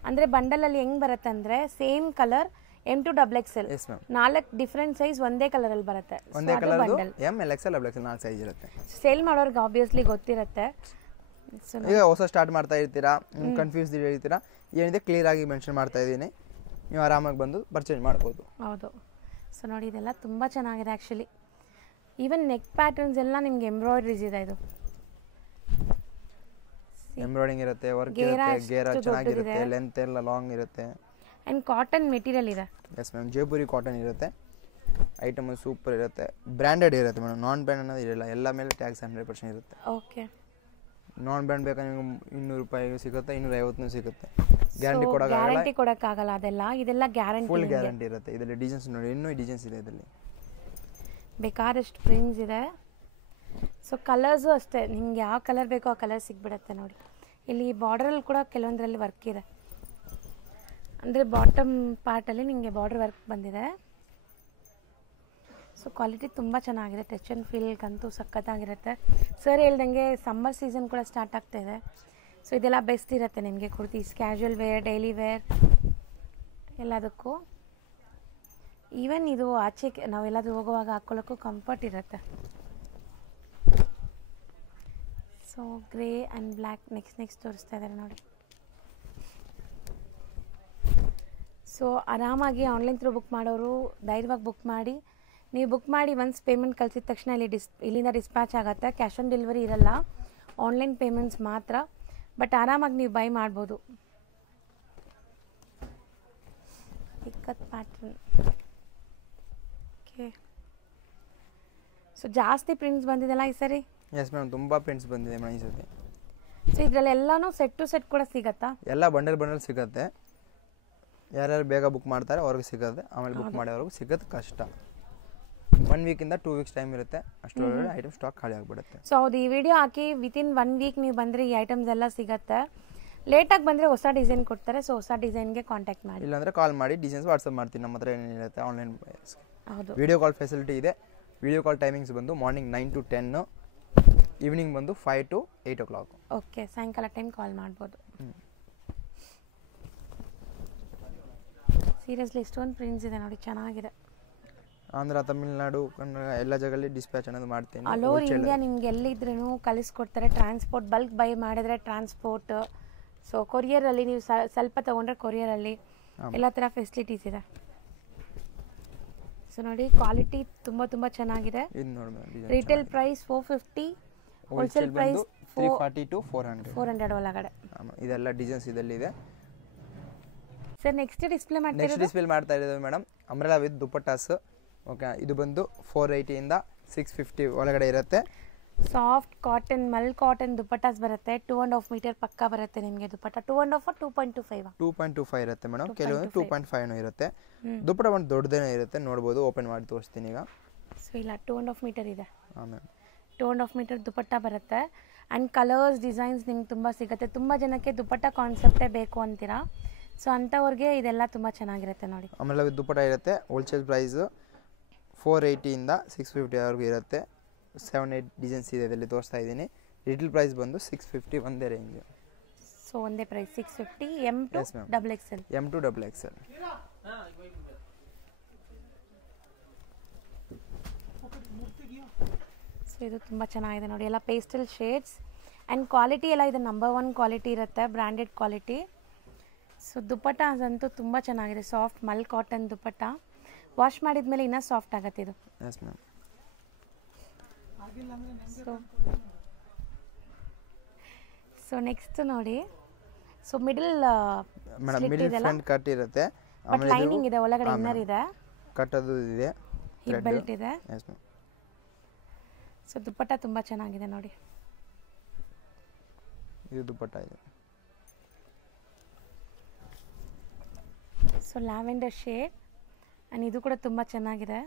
ಅಂದರೆ ಬಂಡಲಲ್ಲಿ ಹೆಂಗೆ ಬರುತ್ತೆ ಅಂದರೆ same colour M to XXL 4 different size ಒಂದೇ ಕಲರಲ್ಲಿ ಬರುತ್ತೆ. ಒಂದೇ colour ML XL XXL 4 size ಇರುತ್ತೆ. ಸೇಲ್ ಮಾಡೋರಿಗೆ ಆಬ್ವಿಯಸ್ಲಿ ಗೊತ್ತಿರುತ್ತೆ. ಈಗ ಹೊಸ ಸ್ಟಾರ್ಟ್ ಮಾಡ್ತಾ ಇರ್ತೀರಾ, ಕನ್ಫ್ಯೂಸ್ ಇರ್ತೀರಾ, ಏನಿದೆ ಕ್ಲಿಯರ್ ಆಗಿ ಮೆನ್ಷನ್ ಮಾಡ್ತಾ ಇದ್ದೀನಿ, ನೀವು ಆರಾಮಾಗಿ ಬಂದು ಪರ್ಚೇಸ್ ಮಾಡ್ಬೋದು. ಹೌದು. ಸೊ ನೋಡಿ ಇದೆಲ್ಲ ತುಂಬ ಚೆನ್ನಾಗಿದೆ ಆ್ಯಕ್ಚುಲಿ. ಈವನ್ ನೆಕ್ ಪ್ಯಾಟರ್ನ್ಸ್ ಎಲ್ಲ ನಿಮ್ಗೆ ಎಂಬ್ರಾಯ್ಡ್ರೀಸ್ ಇದೆ. ಇದು ಎಂಬ್ರಾಯ್ಡಿಂಗ್ ಇರುತ್ತೆ, ವರ್ಕ್ ಇರುತ್ತೆ, ಗೇರ ಚೆನ್ನಾಗಿರುತ್ತೆ, ಲೆಂತ್ ಎಲ್ಲ ಲಾಂಗ್ ಇರುತ್ತೆ. ಆ್ಯಂಡ್ ಕಾಟನ್ ಮೆಟೀರಿಯಲ್ ಇದೆ. Yes ma'am. ಜೈಪುರಿ ಕಾಟನ್ ಇರುತ್ತೆ. ಐಟಮ್ ಸೂಪರ್ ಇರುತ್ತೆ, ಬ್ರ್ಯಾಂಡೆಡ್ ಇರುತ್ತೆ ಮೇಡಮ್. ನಾನ್ ಬ್ರ್ಯಾಂಡ್ ಅನ್ನೋದು ಇರಲ್ಲ, ಎಲ್ಲ ಮೇಲೆ ಟ್ಯಾಕ್ಸ್ 100% ಇರುತ್ತೆ. ಓಕೆ. ನಾನ್ ಬ್ರ್ಯಾಂಡ್ ಬೇಕಾದ್ರೆ ನಿಮಗೆ 200 ರೂಪಾಯಿಗೂ ಸಿಗುತ್ತೆ, 250 ಸಿಗುತ್ತೆ. ಗ್ಯಾರಂಟಿ ಕೊಡೋಕ್ಕಾಗಲ್ಲ ಅದೆಲ್ಲ, ಇದೆಲ್ಲ ಗ್ಯಾರಂಟಿ, ಫುಲ್ ಗ್ಯಾರಂಟಿ ಇರುತ್ತೆ. ಇದರಲ್ಲಿ ಡಿಸೈನ್ಸ್ ನೋಡಿ, ಇನ್ನೂ ಡಿಸೈನ್ಸ್ ಇದೆ ಇದರಲ್ಲಿ, ಬೇಕಾದಷ್ಟು ಪ್ರಿಂಟ್ಸ್ ಇದೆ. ಸೊ ಕಲರ್ಸು ಅಷ್ಟೇ, ನಿಮ್ಗೆ ಯಾವ ಕಲರ್ ಬೇಕೋ ಆ ಕಲರ್ ಸಿಗ್ಬಿಡುತ್ತೆ ನೋಡಿ. ಇಲ್ಲಿ ಬಾರ್ಡರಲ್ಲಿ ಕೂಡ ಕೆಲವೊಂದರಲ್ಲಿ ವರ್ಕ್ ಇದೆ. ಅಂದರೆ ಬಾಟಮ್ ಪಾರ್ಟಲ್ಲಿ ನಿಮಗೆ ಬಾರ್ಡರ್ ವರ್ಕ್ ಬಂದಿದೆ. ಸೊ ಕ್ವಾಲಿಟಿ ತುಂಬ ಚೆನ್ನಾಗಿದೆ. ಟಚ್ ಆ್ಯಂಡ್ ಫೀಲ್ಗಂತೂ ಸಖತ್ತಾಗಿರುತ್ತೆ. ಸರ್ ಹೇಳ್ದಂಗೆ ಸಮ್ಮರ್ ಸೀಸನ್ ಕೂಡ ಸ್ಟಾರ್ಟ್ ಆಗ್ತಾಯಿದೆ. ಸೊ ಇದೆಲ್ಲ ಬೆಸ್ಟ್ ಇರುತ್ತೆ ನಿಮಗೆ kurtis, casual wear, daily wear ಎಲ್ಲದಕ್ಕೂ. ಈವನ್ ಇದು ಆಚೆ ನಾವೆಲ್ಲಾದರೂ ಹೋಗುವಾಗ ಹಾಕ್ಕೊಳ್ಳೋಕ್ಕೂ ಕಂಫರ್ಟ್ ಇರುತ್ತೆ. So grey and black next ತೋರಿಸ್ತಾ ಇದ್ದಾರೆ ನೋಡಿ. ಸೊ ಆರಾಮಾಗಿ ಆನ್ಲೈನ್ ಥ್ರೂ ಬುಕ್ ಮಾಡೋರು ಧೈರ್ಯವಾಗಿ ಬುಕ್ ಮಾಡಿ. ನೀವು ಬುಕ್ ಮಾಡಿ ಒನ್ಸ್ ಪೇಮೆಂಟ್ ಕಳಿಸಿದ ತಕ್ಷಣ ಇಲ್ಲಿಂದ ಡಿಸ್ಪ್ಯಾಚ್ ಆಗುತ್ತೆ. ಕ್ಯಾಶ್ ಆನ್ ಡೆಲಿವರಿ ಇರಲ್ಲ, ಆನ್ಲೈನ್ ಪೇಮೆಂಟ್ಸ್ ಮಾತ್ರ. ಬಟ್ ಆರಾಮಾಗಿ ನೀವು ಬೈ ಮಾಡ್ಬೋದು. ಇಕ್ಕತ್ ಪ್ಯಾಟ್ರನ್. ಓಕೆ. ಸೊ ಜಾಸ್ತಿ ಪ್ರಿಂಟ್ಸ್ ಬಂದಿದೆಲ್ಲ ಈ ಸರಿ? ಎಸ್ ಮೇಡಮ್, ತುಂಬ ಪ್ರಿಂಟ್ಸ್ ಬಂದಿದೆ ಮೇಡಮ್ ಈ ಸತಿ. ಸೊ ಇದರಲ್ಲಿ ಎಲ್ಲನೂ ಸೆಟ್ ಟು ಸೆಟ್ ಕೂಡ ಸಿಗತ್ತಾ? ಎಲ್ಲ ಬಂಡಲ್ ಸಿಗುತ್ತೆ. ಯಾರ್ಯಾರು ಬೇಗ ಬುಕ್ ಮಾಡ್ತಾರೆ ಅವ್ರಿಗೆ ಸಿಗುತ್ತೆ, ಆಮೇಲೆ ಬುಕ್ ಮಾಡೋವ್ರಿಗೆ ಸಿಗೋದು ಕಷ್ಟ. 1 ವೀಕಿಂದ 2 ವೀಕ್ಸ್ ಟೈಮ್ ಇರುತ್ತೆ, ಅಷ್ಟೊಳಗಡೆ ಐಟಮ್ ಸ್ಟಾಕ್ ಖಾಲಿ ಆಗಿಬಿಡುತ್ತೆ. ಸೊ ಹೌದು, ಈ ವಿಡಿಯೋ ಹಾಕಿ ವಿತಿನ್ 1 ವೀಕ್ ನೀವು ಬಂದರೆ ಈ ಐಟಮ್ಸ್ ಎಲ್ಲ ಸಿಗುತ್ತೆ. ಲೇಟಾಗಿ ಬಂದರೆ ಹೊಸ ಡಿಸೈನ್ ಕೊಡ್ತಾರೆ. ಸೊ ಹೊಸ ಡಿಸೈನ್ಗೆ ಕಾಂಟ್ಯಾಕ್ಟ್ ಮಾಡಿ, ಇಲ್ಲಾಂದರೆ ಕಾಲ್ ಮಾಡಿ ಡಿಸೈನ್ಸ್ ವಾಟ್ಸಪ್ ಮಾಡ್ತೀನಿ. ನಮ್ಮ ಹತ್ರ ಏನೇನಿರುತ್ತೆ ಆನ್ಲೈನ್. ಹೌದು, ವಿಡಿಯೋ ಕಾಲ್ ಫೆಸಿಲಿಟಿ ಇದೆ. ವಿಡಿಯೋ ಕಾಲ್ ಟೈಮಿಂಗ್ಸ್ ಬಂದು ಮಾರ್ನಿಂಗ್ 9 to 10, ಈವ್ನಿಂಗ್ ಬಂದು 5 to 8 o'clock. ಓಕೆ, ಸಾಯಂಕಾಲ ಟೈಮ್ ಕಾಲ್ ಮಾಡ್ಬೋದು. ಸೀರಿಯಸ್ಲಿ ಇಷ್ಟೊಂದು ಪ್ರಿಂಟ್ಸ್ ಇದೆ ನೋಡಿ, ಚೆನ್ನಾಗಿದೆ. ಆಂಧ್ರ, ತಮಿಳ್ನಾಡು, ಕನ್ನಡ ಎಲ್ಲ ಜಾಗದಲ್ಲಿ ಡಿಸ್ಪ್ಯಾಚ್ ಅನ್ನೋದು ಮಾಡ್ತೀನಿ. ಆಲ್ ಓವರ್ ಇಂಡಿಯಾ ನಿಮ್ಗೆ ಎಲ್ಲಿದ್ರೂ ಕಳಿಸ್ಕೊಡ್ತಾರೆ. ಟ್ರಾನ್ಸ್ಪೋರ್ಟ್ ಬಲ್ಕ್ ಬೈ ಮಾಡಿದ್ರೆ ಟ್ರಾನ್ಸ್ಪೋರ್ಟ್. ಸೊ ಕೊರಿಯರಲ್ಲಿ ನೀವು ಸ್ವಲ್ಪ ತೊಗೊಂಡ್ರೆ ಕೊರಿಯರಲ್ಲಿ ಎಲ್ಲ ಥರ ಫೆಸಿಲಿಟೀಸ್ ಇದೆ. ಸೊ ನೋಡಿ, ಕ್ವಾಲಿಟಿ ತುಂಬ ಚೆನ್ನಾಗಿದೆ. Retail price 450, wholesale price 340 to 400 ಒಳಗಡೆ. ಇದೆಲ್ಲ ಡಿಸೈನ್ಸ್ ಇದಲ್ಲಿದೆ. ಸರ್ ನೆಕ್ಸ್ಟ್ ಡಿಸ್ಪ್ಲೇ ಮಾಡ್ತಾ ಇರೋದು madam umbrella with dupattas. Okay, ಇದು ಬಂದು 480 ಇಂದ 650 ಒಳಗಡೆ ಇರುತ್ತೆ. Soft cotton, mull cotton dupattas ಬರುತ್ತೆ. 2.5 ಮೀಟರ್ ಪಕ್ಕ ಬರುತ್ತೆ ನಿಮಗೆ ದುಪಟ್ಟ. 2.5 2.25 2.25 ಇರುತ್ತೆ ಮೇಡಮ್. ಕೆಲವೊಂದು 2.5 ಇರುತ್ತೆ. ದುಪಟ್ಟ ಒಂದು ದೊಡ್ಡದೇನೇ ಇರುತ್ತೆ, ನೋಡ್ಬೋದು. ಓಪನ್ ಮಾಡಿ ತೋರಿಸ್ತೀನಿ ಈಗ. ಸೊ ಇಲ್ಲ, 2.5 ಮೀಟರ್ ಇದೆ. ಆಮೇಲೆ 2.5 ಮೀಟರ್ ದುಪಟ್ಟ ಬರುತ್ತೆ. ಆ್ಯಂಡ್ ಕಲರ್ಸ್, ಡಿಸೈನ್ಸ್ ನಿಮ್ಗೆ ತುಂಬ ಸಿಗುತ್ತೆ. ತುಂಬ ಜನಕ್ಕೆ ದುಪಟ್ಟ ಕಾನ್ಸೆಪ್ಟೇ ಬೇಕು ಅಂತೀರಾ. ಸೊ ಅಂಥವ್ರಿಗೆ ಇದೆಲ್ಲ ತುಂಬ ಚೆನ್ನಾಗಿರುತ್ತೆ ನೋಡಿ. ಆಮೇಲೆ ದುಪಟ್ಟ ಇರುತ್ತೆ. ಹೋಲ್ಸೇಲ್ ಪ್ರೈಸು 480 ಇಂದ 650ವರೆಗೂ ಇರುತ್ತೆ. 7-8 ಡಿಸೈನ್ಸ್ ಇದೆ, ಇದರಲ್ಲಿ ತೋರಿಸ್ತಾ ಇದ್ದೀನಿ. ರಿಟೇಲ್ ಪ್ರೈಸ್ ಬಂದು 650 ಒಂದೇ ರೇಂಜ್. ಸೊ ಒಂದೇ price 650, M to XXL. M to XXL. So ಇದು ತುಂಬ ಚೆನ್ನಾಗಿದೆ ನೋಡಿ, ಎಲ್ಲ ಪೇಸ್ಟಲ್ ಶೇಡ್ಸ್. ಆ್ಯಂಡ್ ಕ್ವಾಲಿಟಿ ಎಲ್ಲ ಇದು ನಂಬರ್ 1 ಕ್ವಾಲಿಟಿ ಇರುತ್ತೆ, ಬ್ರ್ಯಾಂಡೆಡ್ ಕ್ವಾಲಿಟಿ. ಸೊ ದುಪಟ್ಟ ಅದಂತೂ ತುಂಬ ಚೆನ್ನಾಗಿದೆ. ಸಾಫ್ಟ್ ಮಲ್ ಕಾಟನ್ ದುಪಟ್ಟ. ವಾಶ್ ಮಾಡಿದ್ಮೇಲೆ ಇನ್ನೂ ಸಾಫ್ಟ್ ಆಗುತ್ತೆ ಇದು. S ma'am. ಸೊ ನೆಕ್ಸ್ಟ್ ನೋಡಿ, ಸೊ ಮಿಡಲ್ ಫ್ರಂಟ್ ಕಟ್ ಇರುತ್ತೆ. ಬಟ್ ಲೈನಿಂಗ್ ಇದೆ, ಒಳಗಡೆ ಇನ್ನರ್ ಇದೆ, ಕಟ್ಟೋದು ಇದೆ, ಹಿಪ್ ಬೆಲ್ಟ್ ಇದೆ. Yes ma'am. ಸೊ ದುಪಟ್ಟ ತುಂಬ ಚೆನ್ನಾಗಿದೆ ನೋಡಿ. ಇದು ದುಪಟ್ಟ ಇದೆ. So lavender shade. ಆ್ಯಂಡ್ ಇದು ಕೂಡ ತುಂಬ ಚೆನ್ನಾಗಿದೆ.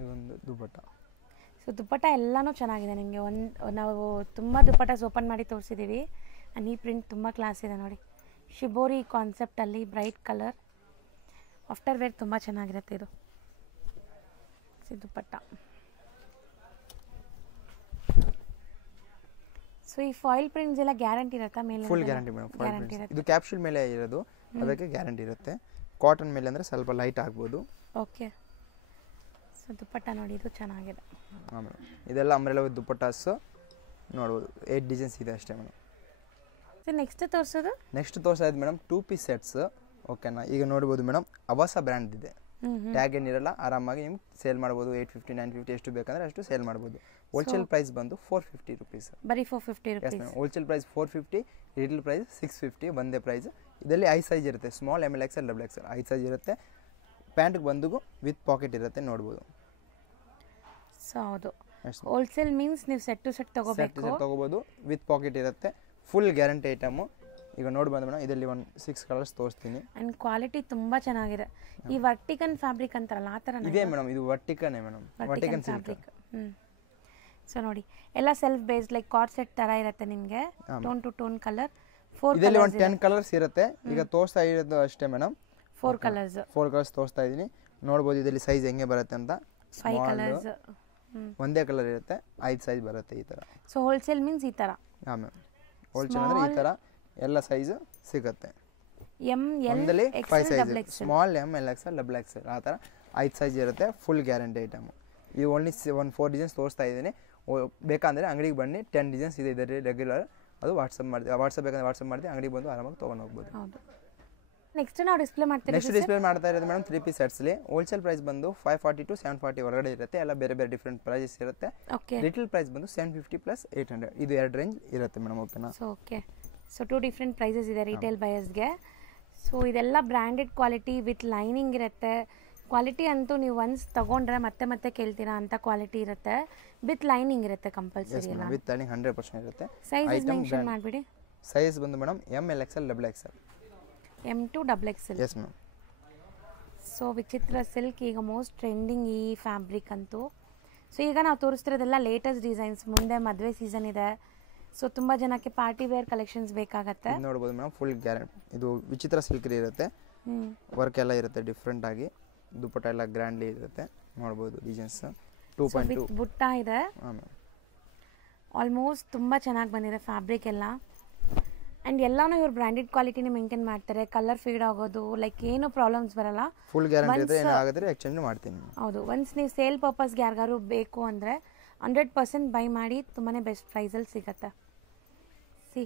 ಇದೊಂದು ದುಪಟ್ಟ. ಸೊ ದುಪಟ್ಟ ಎಲ್ಲನೂ ಚೆನ್ನಾಗಿದೆ ನಿಮಗೆ. ನಾವು ತುಂಬ ದುಪಟ್ಟಾಸ್ ಓಪನ್ ಮಾಡಿ ತೋರಿಸಿದ್ದೀವಿ. ಆ್ಯಂಡ್ ಈ ಪ್ರಿಂಟ್ ತುಂಬ ಕ್ಲಾಸ್ ಇದೆ ನೋಡಿ. ಶಿಬೋರಿ ಕಾನ್ಸೆಪ್ಟಲ್ಲಿ ಬ್ರೈಟ್ ಕಲರ್, ಆಫ್ಟರ್ ವೇರ್ ತುಂಬ ಚೆನ್ನಾಗಿರುತ್ತೆ ಇದು. ದುಪಟ್ಟ. ಸೊ ಈ ಫಾಯಿಲ್ ಪ್ರಿಂಟ್ಸ್ ಎಲ್ಲ ಗ್ಯಾರಂಟಿ ಇರುತ್ತಾ ಮೇಲೆ? Full guarantee madam. ಗ್ಯಾರಂಟಿ ಇರುತ್ತೆ. ಇದು ಕ್ಯಾಪ್ಸೂಲ್ ಮೇಲೆ ಇರೋದು, ಅದಕ್ಕೆ ಗ್ಯಾರಂಟಿ ಇರುತ್ತೆ. ಕಾಟನ್ ಮೇಲೆ ಅಂದರೆ ಸ್ವಲ್ಪ ಲೈಟ್ ಆಗ್ಬೋದು. ಓಕೆ. ಸೊ ದುಪಟ್ಟ ನೋಡಿ, ಇದು ಚೆನ್ನಾಗಿದೆ. ಆಮೇಲೆ ಇದೆಲ್ಲ ಅಂಬ್ರೆಲಾ ವಿತ್ ದುಪಟ್ಟಾಸ್ ನೋಡ್ಬೋದು. 8 ಡಿಸೈನ್ಸ್ ಇದೆ ಅಷ್ಟೇ ಮೇಡಮ್. ನೆಕ್ಸ್ಟ್ ತೋರಿಸೋದು? ನೆಕ್ಸ್ಟ್ ತೋರಿಸ್ತಾ ಇದೆ ಮೇಡಮ್ 2 ಪೀಸ್ ಸೆಟ್ಸ್. ಓಕೆನಾ, ಈಗ ನೋಡ್ಬೋದು ಮೇಡಮ್, ಅವಾಸ ಬ್ರ್ಯಾಂಡ್ ಇದೆ. ಟ್ಯಾಗ್ ಏನಿರಲ್ಲ, ಆರಾಮಾಗಿ ನಿಮ್ಗೆ ಸೇಲ್ ಮಾಡ್ಬೋದು. 850 950 ಎಷ್ಟು ಬೇಕಂದ್ರೆ ಅಷ್ಟು ಸೇಲ್ ಮಾಡ್ಬೋದು. ಹೋಲ್ಸೇಲ್ ಪ್ರೈಸ್ ಬಂದು 450 ರುಪೀಸ್. ಬರೀ 450 rupees. Wholesale price 450, retail price 650 ಒಂದೇ ಪ್ರೈಸ್. ಇದರಲ್ಲಿ 5 ಸೈಜ್ ಇರುತ್ತೆ, small, ML XL, XXL 5 size ಇರುತ್ತೆ. ಪ್ಯಾಂಟ್ಗೆ ಬಂದು ವಿತ್ ಪಾಕೆಟ್ ಇರುತ್ತೆ, ನೋಡ್ಬೋದು. ಸೊ ಹೌದು, ಹೋಲ್ಸೇಲ್ ಮೀನ್ಸ್ ನೀವು ಸೆಟ್ ಟು ಸೆಟ್ ತಗೋಬೋದು. ವಿತ್ ಪಾಕೆಟ್ ಇರುತ್ತೆ, ಫುಲ್ ಗ್ಯಾರಂಟಿ ಐಟಮು. ಈಗ ನೋಡ್ಬೋದು ಮೇಡಮ್, ಇದರಲ್ಲಿ 6 ಕಲರ್ಸ್ ತೋರಿಸ್ತೀನಿ. ಆ್ಯಂಡ್ ಕ್ವಾಲಿಟಿ ತುಂಬ ಚೆನ್ನಾಗಿದೆ. ಈ ವರ್ಟಿಕನ್ ಫ್ಯಾಬ್ರಿಕ್ ಅಂತಾರಲ್ಲ, ಆ ಥರ ಇದೆ ಮೇಡಮ್. ಇದು ವರ್ಟಿಕನ್ ಮೇಡಮ್, ವರ್ಟಿಕನ್ ಫ್ಯಾಬ್ರಿಕ್. ಸೊ ನೋಡಿ, ಎಲ್ಲ self based like card set ಥರ ಇರುತ್ತೆ ನಿಮಗೆ. ಟೋನ್ ಟು ಟೋನ್ ಕಲರ್, ಇದರಲ್ಲಿ ಒಂದು 10 ಕಲರ್ಸ್ ಇರುತ್ತೆ. ಈಗ ತೋರಿಸ್ತಾ ಇರೋದು ಅಷ್ಟೇ ಮೇಡಮ್, 4 ಕಲರ್ಸ್. 4 ಕಲರ್ಸ್ ತೋರಿಸ್ತಾ ಇದ್ದೀನಿ. ನೋಡ್ಬೋದು ಇದರಲ್ಲಿ ಸೈಜ್ ಹೆಂಗೆ ಬರುತ್ತೆ ಅಂತ. 5 ಕಲರ್ಸ್ ಒಂದೇ ಕಲರ್ ಇರುತ್ತೆ, 5 ಸೈಜ್ ಬರುತ್ತೆ ಈ ಥರ. ಸೊ ಹೋಲ್ಸೇಲ್ ಮೀನ್ಸ್ ಈ ಥರ. ಹಾಂ ಮ್ಯಾಮ್, ಹೋಲ್ಸೇಲ್ ಅಂದರೆ ಈ ಥರ ಎಲ್ಲ ಸೈಜು ಸಿಗುತ್ತೆ. ಎಮ್ ಎಲ್ ಒಂದಲ್ಲಿ 5 size, double X. Small M L X L double X L ಆ ಥರ 5 ಸೈಜ್ ಇರುತ್ತೆ. Full guarantee item. ಈ ಓನ್ಲಿ 4 ಡಿಸೈನ್ಸ್ ತೋರಿಸ್ತಾ ಇದ್ದೀನಿ. ಬೇಕಂದರೆ ಅಂಗಡಿಗೆ ಬನ್ನಿ, 10 ಡಿಸೈನ್ಸ್ ಇದೆ ಇದರಲ್ಲಿ ರೆಗ್ಯುಲರ್. ಅದು ವಾಟ್ಸಪ್ ಮಾಡ್ತೀವಿ, ವಾಟ್ಸಪ್ ಬೇಕಂದ್ರೆ ವಾಟ್ಸಪ್ ಮಾಡ್ತೀವಿ, ಅಂಗಡಿಗೆ ಬಂದು ಆರಾಮಾಗಿ ತೊಗೊಂಡು ಹೋಗ್ಬೋದು. ಹೌದು. ನೆಕ್ಸ್ಟ್ ನಾವು ಡಿಸ್ಪ್ಲೇ ಮಾಡ್ತೀವಿ. ನೆಕ್ಸ್ಟ್ ಡಿಸ್ಪ್ಲೇ ಮಾಡ್ತಾ ಇರೋದು ಮೇಡಮ್ 3 ಪೀಸ್ ಸೆಟ್ಸ್ಲಿ. ಹೋಲ್ಸೇಲ್ ಪ್ರೈಸ್ ಬಂದು 540 to 740 ಒಳಗಡೆ ಇರುತ್ತೆ. ಎಲ್ಲ ಬೇರೆ ಬೇರೆ ಡಿಫ್ರೆಂಟ್ ಪ್ರೈಸಸ್ ಇರುತ್ತೆ. ಓಕೆ. ರಿಟೇಲ್ ಪ್ರೈಸ್ ಬಂದು 750 ಪ್ಲಸ್ 800. ಇದು 2 ರೇಂಜ್ ಇರುತ್ತೆ ಮೇಡಮ್. ಓಕೆನಾ? So okay. So 2 different prices ಇದೆ ರಿಟೇಲ್ ಬಯರ್ಸ್ಗೆ. ಸೊ ಇದೆಲ್ಲ ಬ್ರ್ಯಾಂಡೆಡ್ ಕ್ವಾಲಿಟಿ ವಿತ್ ಲೈನಿಂಗ್ ಇರುತ್ತೆ. ಕ್ವಾಲಿಟಿ ಅಂತೂ ನೀವು ಒನ್ಸ್ ತಗೊಂಡ್ರೆ ಮತ್ತೆ ಮತ್ತೆ ಕೇಳ್ತೀರಾ ಅಂತ ಕ್ವಾಲಿಟಿ ಇರುತ್ತೆ. ವಿತ್ ಲೈನಿಂಗ್ ಇರುತ್ತೆ ಕಂಪಲ್ಸರಿ. ಎಲ್ಲ ವಿತ್ ಲೈನಿಂಗ್ 100% ಇರುತ್ತೆ. ಸೈಜ್ ಮೆನ್ಷನ್ ಮಾಡಿಬಿಡಿ. ಸೈಜ್ ಬಂದು madam M L X L double X L. M to double X L. Yes ma'am. So ವಿಚಿತ್ರ ಸಿಲ್ಕ್ ಈಗ ಮೋಸ್ಟ್ ಟ್ರೆಂಡಿಂಗ್ ಈ ಫ್ಯಾಬ್ರಿಕ್ ಅಂತೂ. ಸೊ ಈಗ ನಾವು ತೋರಿಸ್ತಿರೋದೆಲ್ಲ ಲೇಟೆಸ್ಟ್ ಡಿಸೈನ್ಸ್. ಮುಂದೆ ಮದುವೆ ಸೀಸನ್ ಇದೆ, ಸೊ ತುಂಬ ಜನಕ್ಕೆ ಪಾರ್ಟಿ ವೇರ್ ಕಲೆಕ್ಷನ್ಸ್ ಬೇಕಾಗತ್ತೆ. ನೋಡ್ಬೋದು ಮೇಡಮ್, ಫುಲ್ ಗ್ಯಾರಂಟಿ. ಇದು ವಿಚಿತ್ರ ಸಿಲ್ಕ್ ಇರುತ್ತೆ, ವರ್ಕ್ ಎಲ್ಲ ಇರುತ್ತೆ ಡಿಫ್ರೆಂಟ್ ಆಗಿ. ದುಪ್ಪಟ್ಟ ಎಲ್ಲ ಗ್ರ್ಯಾಂಡ್ಲಿ ಇರುತ್ತೆ. ನೋಡ್ಬೋದು ಡಿಸೈನ್ಸ್ 2.2 ಬುಟ್ಟ ಇದೆ. ಆಲ್ಮೋಸ್ಟ್ ತುಂಬ ಚೆನ್ನಾಗಿ ಬಂದಿದೆ ಫ್ಯಾಬ್ರಿಕ್ ಎಲ್ಲ. ಆ್ಯಂಡ್ ಎಲ್ಲನೂ ಇವ್ರು ಬ್ರ್ಯಾಂಡೆಡ್ ಕ್ವಾಲಿಟಿನೇ ಮೇಂಟೈನ್ ಮಾಡ್ತಾರೆ. ಕಲರ್ ಫೀಡ್ ಆಗೋದು ಲೈಕ್ ಏನು ಪ್ರಾಬ್ಲಮ್ಸ್ ಬರಲ್ಲ. ಫುಲ್ ಗ್ಯಾರಂಟಿ ಇರುತ್ತೆ, ಏನಾಗುತ್ತೆ ಎಕ್ಸ್ಚೇಂಜ್ ಮಾಡ್ತೀನಿ. ಹೌದು. ಒನ್ಸ್ ನೀವು ಸೇಲ್ ಪರ್ಪಸ್ಗೆ ಯಾರಿಗಾರು ಬೇಕು ಅಂದರೆ 100% ಬೈ ಮಾಡಿ ತುಂಬಾ ಬೆಸ್ಟ್ ಪ್ರೈಸಲ್ಲಿ ಸಿಗುತ್ತೆ. ಸಿ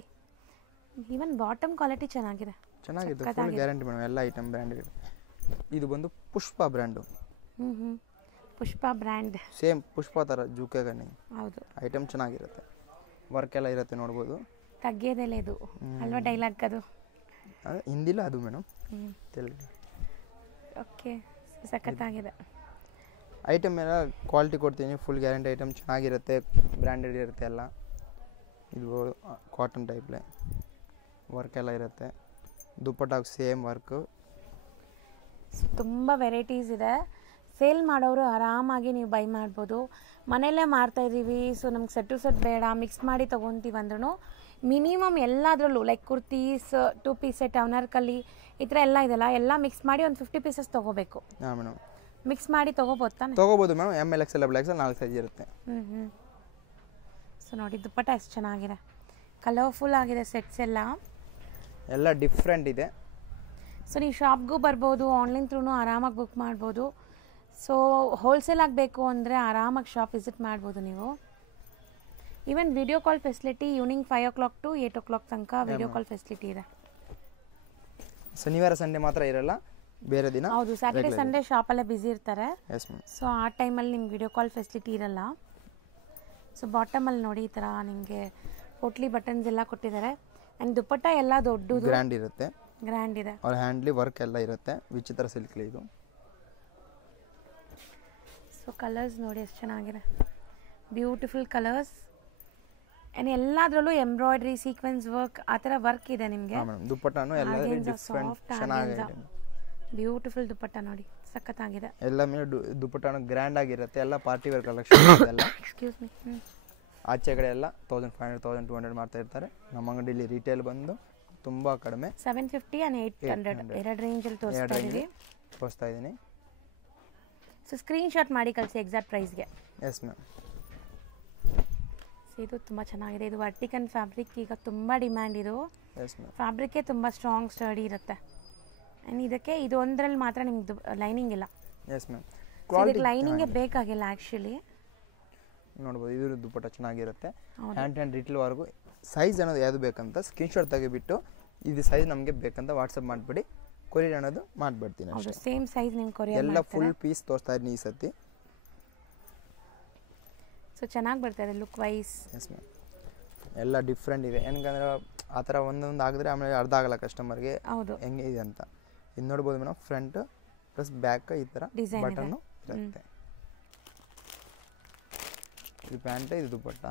ಈವನ್ ಬಾಟಮ್ ಕ್ವಾಲಿಟಿ ಚೆನ್ನಾಗಿದೆ. ಚೆನ್ನಾಗಿದೆ, ಫುಲ್ ಗ್ಯಾರಂಟಿ ಮೇಡಮ್. ಎಲ್ಲ ಐಟಮ್ ಬ್ರ್ಯಾಂಡೆಡ್. ಇದು ಬಂದು ಪುಷ್ಪ ಬ್ರ್ಯಾಂಡು. ಪುಷ್ಪ ಬ್ರ್ಯಾಂಡ್. ಸೇಮ್ ಪುಷ್ಪ ಥರ ಜೂಕೆ ಗಣ್ಣಿ. ಹೌದು. ಐಟಮ್ ಚೆನ್ನಾಗಿರುತ್ತೆ, ವರ್ಕ್ ಎಲ್ಲ ಇರುತ್ತೆ. ನೋಡ್ಬೋದು. ತಗ್ಗೇದೆಲ್ಲ ಇದು ಅಲ್ವಾ ಡೈಲಾಗ್ ಅದು? ಹಿಂದಿಲ್ಲ ಅದು ಮೇಡಮ್, ತೆಲುಗು. ಓಕೆ, ಸಖತ್ತಾಗಿದೆ. ಐಟಮ್ ಎಲ್ಲ ಕ್ವಾಲಿಟಿ ಕೊಡ್ತೀನಿ, ಫುಲ್ ಗ್ಯಾರಂಟಿ ಐಟಮ್ ಚೆನ್ನಾಗಿರುತ್ತೆ, ಬ್ರ್ಯಾಂಡೆಡ್ ಇರುತ್ತೆ ಎಲ್ಲ. ಇದು ಕಾಟನ್ ಟೈಪ್ಲೆ ವರ್ಕ್ ಎಲ್ಲ ಇರುತ್ತೆ. ದುಪ್ಪಟ್ಟಾಗ ಸೇಮ್ ವರ್ಕು. ತುಂಬ ವೆರೈಟೀಸ್ ಇದೆ. ಸೇಲ್ ಮಾಡೋರು ಆರಾಮಾಗಿ ನೀವು ಬೈ ಮಾಡ್ಬೋದು. ಮನೆಯಲ್ಲೇ ಮಾರ್ತಾಯಿದ್ದೀವಿ, ಸೊ ನಮ್ಗೆ ಸೆಟ್ ಟು ಸೆಟ್ ಬೇಡ, ಮಿಕ್ಸ್ ಮಾಡಿ ತೊಗೊತೀವಿ ಅಂದ್ರೂ ಮಿನಿಮಮ್ ಎಲ್ಲದರಲ್ಲೂ like kurtis, 2 piece set, anarkali ಈ ಥರ ಎಲ್ಲ ಇದೆಲ್ಲ, ಎಲ್ಲ ಮಿಕ್ಸ್ ಮಾಡಿ ಒಂದು 50 ಪೀಸಸ್ ತೊಗೋಬೇಕು. ಹಾಂ ಮೇಡಮ್. ಮಿಕ್ಸ್ ಮಾಡಿ ತೊಗೋಬೋದು ತಾನೆ? ತೊಗೋಬೋದು madam. M L X L double X L 4 size ಇರುತ್ತೆ. ಸೊ ನೋಡಿ ದುಪ್ಪಟ್ಟ ಎಷ್ಟು ಚೆನ್ನಾಗಿದೆ, ಕಲರ್ಫುಲ್ ಆಗಿದೆ ಸೆಟ್ಸ್ ಎಲ್ಲ. ಎಲ್ಲ ಡಿಫ್ರೆಂಟ್ ಇದೆ. ಸೊ ನೀವು ಶಾಪ್ಗೂ ಬರ್ಬೋದು, ಆನ್ಲೈನ್ ಥ್ರೂನು ಆರಾಮಾಗಿ ಬುಕ್ ಮಾಡ್ಬೋದು. ಸೊ ಹೋಲ್ಸೇಲ್ ಆಗಬೇಕು ಅಂದರೆ ಆರಾಮಾಗಿ ಶಾಪ್ ವಿಸಿಟ್ ಮಾಡ್ಬೋದು ನೀವು. Even video call facility evening 5 o'clock to 8 o'clock ತನಕ ವಿಡಿಯೋ ಕಾಲ್ ಫೆಸಿಲಿಟಿ ಇದೆ. ಶನಿವಾರ ಸಂಡೇ ಮಾತ್ರ ಇರಲ್ಲ, ಬೇರೆ ದಿನ. ಹೌದು, ಸ್ಯಾಟರ್ಡೆ ಸಂಡೇ ಶಾಪಲ್ಲೇ ಬ್ಯುಸಿ ಇರ್ತಾರೆ. S ma'am. ಸೊ ಆ ಟೈಮಲ್ಲಿ ನಿಮ್ಗೆ ವಿಡಿಯೋ ಕಾಲ್ ಫೆಸಿಲಿಟಿ ಇರಲ್ಲ. ಸೊ ಬಾಟಮಲ್ಲಿ ನೋಡಿ ಈ ಥರ ನಿಮಗೆ ಪೋಟ್ಲಿ ಬಟನ್ಸ್ ಎಲ್ಲ ಕೊಟ್ಟಿದ್ದಾರೆ. ಆ್ಯಂಡ್ ದುಪ್ಪಟ್ಟ ಎಲ್ಲ ದೊಡ್ಡದು ಗ್ರ್ಯಾಂಡ್ ಇರುತ್ತೆ, ಗ್ರ್ಯಾಂಡ್ ಇದೆ. ಅವ್ರ ಹ್ಯಾಂಡ್ಲಿ ವರ್ಕ್ ಎಲ್ಲ ಇರುತ್ತೆ. ವಿಚಿತ್ರ ಸಿಲ್ಕ್ಲಿ ಇದು. ಸೊ ಕಲರ್ಸ್ ನೋಡಿ ಎಷ್ಟು ಚೆನ್ನಾಗಿದೆ, ಬ್ಯೂಟಿಫುಲ್ ಕಲರ್ಸ್. ಆ್ಯಂಡ್ ಎಲ್ಲದರಲ್ಲೂ ಎಂಬ್ರಾಯ್ಡ್ರಿ, ಸೀಕ್ವೆನ್ಸ್ ವರ್ಕ್ ಆ ಥರ ವರ್ಕ್ ಇದೆ ನಿಮಗೆ. ದುಪ್ಪಟ್ಟನು ಎಲ್ಲ ಡಿಫ್ರೆಂಟ್ ಚೆನ್ನಾಗಿದೆ. ಬ್ಯೂಟಿಫುಲ್ ದುಪ್ಪಟ್ಟ ನೋಡಿ, ಸಖತ್ತಾಗಿದೆ. ಎಲ್ಲ ಮೇಲೆ ದುಪ್ಪಟ್ಟನು ಗ್ರ್ಯಾಂಡ್ ಆಗಿರುತ್ತೆ. ಎಲ್ಲ ಪಾರ್ಟಿ ವೇರ್ ಕಲೆಕ್ಷನ್ ಎಲ್ಲ. Excuse me. ಆಚೆ ಕಡೆ ಎಲ್ಲ 1500 1200 ಮಾಡ್ತಾ ಇರ್ತಾರೆ. ನಮ್ಮ ಅಂಗಡಿಯಲ್ಲಿ ರಿಟೇಲ್ ಬಂದು ತುಂಬ ಕಡಿಮೆ, 750 and 800 ಎರಡು ರೇಂಜಲ್ಲಿ ತೋರಿಸ್ತಾ ಇದ್ದೀನಿ. ಸೊ ಸ್ಕ್ರೀನ್ಶಾಟ್ ಮಾಡಿ ಕಳಿಸಿ ಎಕ್ಸಾಕ್ಟ್ ಪ್ರೈಸ್ಗೆ. Yes ma'am. ಸೊ ಇದು ತುಂಬ ಚೆನ್ನಾಗಿದೆ. ಇದು ವರ್ಟಿಕನ್ ಫ್ಯಾಬ್ರಿಕ್ ಈಗ ತುಂಬ ಡಿಮ್ಯಾಂಡ್. ಇದು ಎಸ್ ಮ್ಯಾಮ್. ಫ್ಯಾಬ್ರಿಕ್ಕೇ ತುಂಬ ಸ್ಟ್ರಾಂಗ್ ಸ್ಟಡಿ ಇರುತ್ತೆ. ಆ್ಯಂಡ್ ಇದಕ್ಕೆ ಇದು ಒಂದರಲ್ಲಿ ಮಾತ್ರ ನಿಮ್ದು ಲೈನಿಂಗ್ ಇಲ್ಲ. Yes ma'am. ಇದಕ್ಕೆ ಲೈನಿಂಗೇ ಬೇಕಾಗಿಲ್ಲ ಆ್ಯಕ್ಚುಲಿ. ನೋಡ್ಬೋದು, ಇದು ದುಪ್ಪಟ್ಟ ಚೆನ್ನಾಗಿರುತ್ತೆ. ಹ್ಯಾಂಡ್ ರಿಟೇಲ್ವರೆಗೂ ಸೈಜ್ ಅನ್ನೋದು ಯಾವುದು ಬೇಕಂತ ಸ್ಕ್ರೀನ್ಶಾಟ್ ತೆಗಿಬಿಟ್ಟು ಇದು ಸೈಜ್ ನಮಗೆ ಬೇಕಂತ ವಾಟ್ಸಪ್ ಮಾಡಿಬಿಡಿ, ಕೊರಿಯರ್ ಅನ್ನೋದು ಮಾಡಿಬಿಡ್ತೀನಿ ಅಷ್ಟೇ. ಸೇಮ್ ಸೈಜ್ ನಿಮ್ಮ ಕೊರಿಯರ್ ಎಲ್ಲ ಫುಲ್ ಪೀಸ್ ತೋರಿಸ್ತಾ ಇದ್ದೀನಿ ಈ ಸತಿ. ಸೊ ಚೆನ್ನಾಗಿ ಬರ್ತಾಯಿದೆ ಲುಕ್ ವೈಸ್. S ma'am. ಎಲ್ಲ ಡಿಫ್ರೆಂಟ್ ಇದೆ. ಏನಕ್ಕಂದ್ರೆ ಆ ಥರ ಒಂದೊಂದು ಆಗಿದ್ರೆ ಆಮೇಲೆ ಅರ್ಧ ಆಗಲ್ಲ ಕಸ್ಟಮರ್ಗೆ ಹೆಂಗೆ ಇದೆ ಅಂತ. ಇದು ನೋಡ್ಬೋದು ಮೇಡಮ್, ಫ್ರಂಟ್ ಪ್ಲಸ್ ಬ್ಯಾಕ್ ಈ ಥರ ಬಟನ್ನು ಇರುತ್ತೆ. ಇದು ಪ್ಯಾಂಟ್, ಇದು ದುಪ್ಪಟ್ಟ.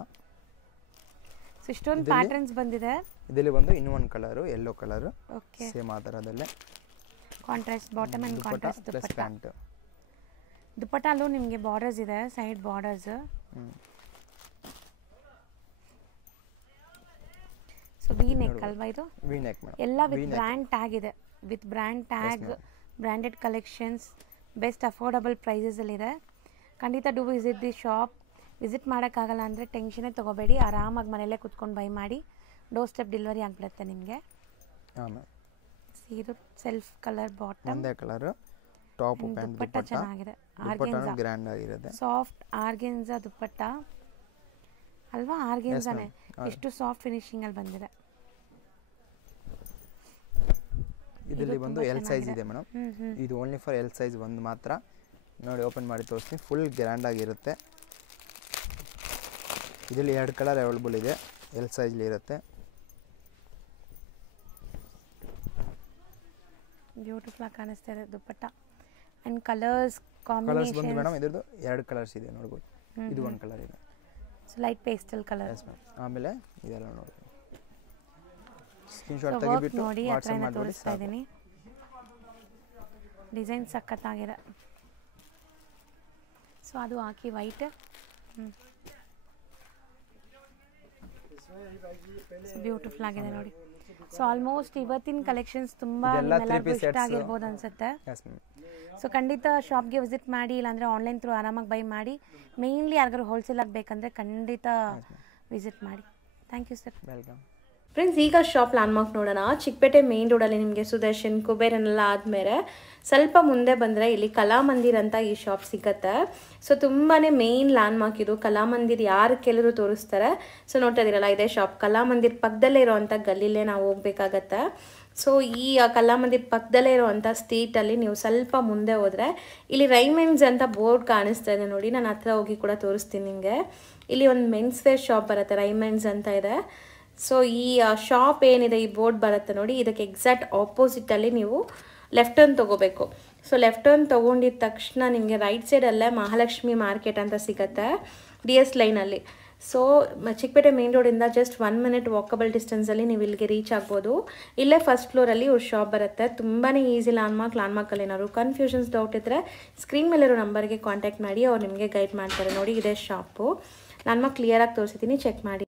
ಸೊ ಇಷ್ಟೊಂದು ಪ್ಯಾಟರ್ನ್ಸ್ ಬಂದಿದೆ. ಇದರಲ್ಲಿ ಬಂದು ಇನ್ನೂ ಒಂದು colour, yellow colour. Okay, same ಆ ಥರದಲ್ಲೇ contrast bottom and contrast plus pant. ದುಪ್ಪಟ್ಟಲ್ಲೂ ನಿಮಗೆ ಬಾರ್ಡರ್ಸ್ ಇದೆ, side borders. So so V neck ಅಲ್ವಾ ಇದು? V neck madam. ಎಲ್ಲ ವಿತ್ ಬ್ರ್ಯಾಂಡ್ ಟ್ಯಾಗ್ ಇದೆ, with brand tag, branded collections, best affordable ಪ್ರೈಸಸಲ್ಲಿದೆ. ಖಂಡಿತ do visit the shop. Visit ಮಾಡೋಕ್ಕಾಗಲ್ಲ ಅಂದರೆ ಟೆನ್ಷನೇ ತೊಗೋಬೇಡಿ, ಆರಾಮಾಗಿ ಮನೆಯಲ್ಲೇ ಕುತ್ಕೊಂಡು ಬೈ ಮಾಡಿ, ಡೋರ್ ಸ್ಟೆಪ್ ಡೆಲಿವರಿ ಆಗಿಬಿಡುತ್ತೆ ನಿಮಗೆ. ಇದು ಸೆಲ್ಫ್ ಕಲರ್ ಬಾಟಮ್, ಒಂದೇ ಕಲರ್ ಟಾಪ್ ಪ್ಯಾಂಟ್, ದುಪ್ಪಟ್ಟ ಚೆನ್ನಾಗಿದೆ, ದುಪ್ಪಟ್ಟ ಗ್ರ್ಯಾಂಡ್ ಆಗಿರುತ್ತೆ. ಸಾಫ್ಟ್ ಆರ್ಗೆನ್ಸಾ ದುಪ್ಪಟ್ಟ ಅಲ್ವಾ? ಆರ್ಗೆನ್ಸಾನೆ, ಎಷ್ಟು ಸಾಫ್ಟ್ ಫಿನಿಶಿಂಗ್ ಅಲ್ಲಿ ಬಂದಿದೆ. ಇದರಲ್ಲಿ ಬಂದು ಎಲ್ ಸೈಜ್ ಇದೆ ಮೇಡಮ್. ಇದು ಓನ್ಲಿ ಫಾರ್ ಎಲ್ ಸೈಜ್ ಒಂದು ಮಾತ್ರ. ನೋಡಿ ಓಪನ್ ಮಾಡಿ ತೋರಿಸ್ತೀನಿ. ಫುಲ್ ಗ್ರ್ಯಾಂಡ್ ಆಗಿರುತ್ತೆ. ಇದರಲ್ಲಿ 2 ಕಲರ್ ಅವೈಲೇಬಲ್ ಇದೆ, ಎಲ್ ಸೈಜ್ಲಿ ಇರುತ್ತೆ. ಬ್ಯೂಟಿಫುಲ್ ಆಗಿ ಕಾಣಿಸ್ತಾ ಇದೆ ದುಪ್ಪಟ್ಟ. ಅಂಡ್ ಕಲರ್ಸ್ ಕಾಂಬಿನೇಷನ್ ಬಂದು ಮೇಡಮ್ ಇದ್ರದ್ದು 2 ಕಲರ್ಸ್ ಇದೆ ನೋಡಬಹುದು. ಇದು 1 ಕಲರ್ ಇದೆ, ಸೊ ಲೈಟ್ ಪೇಸ್ಟಲ್ ಕಲರ್. ಆಮೇಲೆ ಇದೆಲ್ಲ ನೋಡಿ ಸ್ಕ್ರೀನ್ ಶಾಟ್ ತೆಗಿಬಿಟ್ಟು ನೋಡಿ ವಾಟ್ಸ್ಆಪ್ ಮಾಡಿ ತೋರಿಸ್ತಾ ಇದ್ದೀನಿ. ಡಿಸೈನ್ ಸಖತ್ತಾಗಿದೆ. ಸೊ ಅದು ಹಾಕಿ ವೈಟ್, ಬ್ಯೂಟಿಫುಲ್ ಆಗಿದೆ ನೋಡಿ. ಸೊ ಆಲ್ಮೋಸ್ಟ್ ಇವತ್ತಿನ ಕಲೆಕ್ಷನ್ಸ್ ತುಂಬಾ ನಿಮ್ಮೆಲ್ಲರಿಗೂ ಇಷ್ಟ ಆಗಿರ್ಬೋದು ಅನ್ಸುತ್ತೆ. ಸೊ ಖಂಡಿತ ಶಾಪ್ಗೆ ವಿಸಿಟ್ ಮಾಡಿ, ಇಲ್ಲಾಂದರೆ ಆನ್ಲೈನ್ ಥ್ರೂ ಆರಾಮಾಗಿ ಬೈ ಮಾಡಿ. ಮೇಯ್ನ್ಲಿ ಯಾರಿಗಾರು ಹೋಲ್ಸೇಲ್ ಆಗಬೇಕಂದ್ರೆ ಖಂಡಿತ ವಿಸಿಟ್ ಮಾಡಿ. Thank you sir. Welcome friends. ಈಗ ಶಾಪ್ ಲ್ಯಾಂಡ್ಮಾರ್ಕ್ ನೋಡೋಣ. ಚಿಕ್ಕಪೇಟೆ ಮೇನ್ ರೋಡಲ್ಲಿ ನಿಮಗೆ ಸುದರ್ಶನ್, ಕುಬೇರನೆಲ್ಲ ಆದಮೇಲೆ ಸ್ವಲ್ಪ ಮುಂದೆ ಬಂದರೆ ಇಲ್ಲಿ ಕಲಾಮಂದಿರ್ ಅಂತ ಈ ಶಾಪ್ ಸಿಗುತ್ತೆ. ಸೊ ತುಂಬಾ ಮೇನ್ ಲ್ಯಾಂಡ್ಮಾರ್ಕ್ ಇದು. ಕಲಾಮಂದಿರ್ ಯಾರು ಕೆಲವರು ತೋರಿಸ್ತಾರೆ. ಸೊ ನೋಡ್ತಾ ಇದ್ದೀರಲ್ಲ, ಇದೇ ಶಾಪ್. ಕಲಾಮಂದಿರ್ ಪಕ್ಕದಲ್ಲೇ ಇರೋವಂಥ ಗಲ್ಲಿಲೇ ನಾವು ಹೋಗ್ಬೇಕಾಗತ್ತೆ. ಸೊ ಈ ಕಲಾಮಂದಿರ್ ಪಕ್ಕದಲ್ಲೇ ಇರೋವಂಥ ಸ್ಟ್ರೀಟಲ್ಲಿ ನೀವು ಸ್ವಲ್ಪ ಮುಂದೆ ಹೋದರೆ ಇಲ್ಲಿ ರೈಮೆಂಡ್ಸ್ ಅಂತ ಬೋರ್ಡ್ ಕಾಣಿಸ್ತಾ ಇದೆ ನೋಡಿ. ನಾನು ಹತ್ರ ಹೋಗಿ ಕೂಡ ತೋರಿಸ್ತೀನಿ ನಿಮಗೆ. ಇಲ್ಲಿ ಒಂದು ಮೆನ್ಸ್ ವೇರ್ ಶಾಪ್ ಬರುತ್ತೆ, ರೈಮೆಂಡ್ಸ್ ಅಂತ ಇದೆ. ಸೊ ಈ ಶಾಪ್ ಏನಿದೆ, ಈ ಬೋರ್ಡ್ ಬರುತ್ತೆ ನೋಡಿ, ಇದಕ್ಕೆ ಎಕ್ಸಾಕ್ಟ್ ಆಪೋಸಿಟಲ್ಲಿ ನೀವು ಲೆಫ್ಟ್ ಟರ್ನ್ ತೊಗೋಬೇಕು. ಸೊ ಲೆಫ್ಟ್ ಟರ್ನ್ ತೊಗೊಂಡಿದ ತಕ್ಷಣ ನಿಮಗೆ ರೈಟ್ ಸೈಡಲ್ಲೇ ಮಹಾಲಕ್ಷ್ಮಿ ಮಾರ್ಕೆಟ್ ಅಂತ ಸಿಗುತ್ತೆ, DS ಲೈನಲ್ಲಿ. ಸೊ ಚಿಕ್ಕಪೇಟೆ ಮೇನ್ ರೋಡಿಂದ ಜಸ್ಟ್ 1 ಮಿನಿಟ್ ವಾಕಬಲ್ ಡಿಸ್ಟೆನ್ಸಲ್ಲಿ ನೀವು ಇಲ್ಲಿಗೆ ರೀಚ್ ಆಗ್ಬೋದು. ಇಲ್ಲೇ ಫಸ್ಟ್ ಫ್ಲೋರಲ್ಲಿ ಇವ್ರ ಶಾಪ್ ಬರುತ್ತೆ. ತುಂಬಾ ಈಸಿ ಲ್ಯಾಂಡ್ಮಾರ್ಕಲ್ಲಿ ಏನಾದ್ರು ಕನ್ಫ್ಯೂಷನ್ಸ್ ಡೌಟ್ ಇದ್ದರೆ ಸ್ಕ್ರೀನ್ ಮೇಲಿರೋ ನಂಬರ್ಗೆ ಕಾಂಟ್ಯಾಕ್ಟ್ ಮಾಡಿ, ಅವ್ರು ನಿಮಗೆ ಗೈಡ್ ಮಾಡ್ತಾರೆ. ನೋಡಿ ಇದೇ ಶಾಪು. ಲ್ಯಾಂಡ್ಮಾರ್ಕ್ ಕ್ಲಿಯರಾಗಿ ತೋರಿಸಿದ್ದೀನಿ, ಚೆಕ್ ಮಾಡಿ.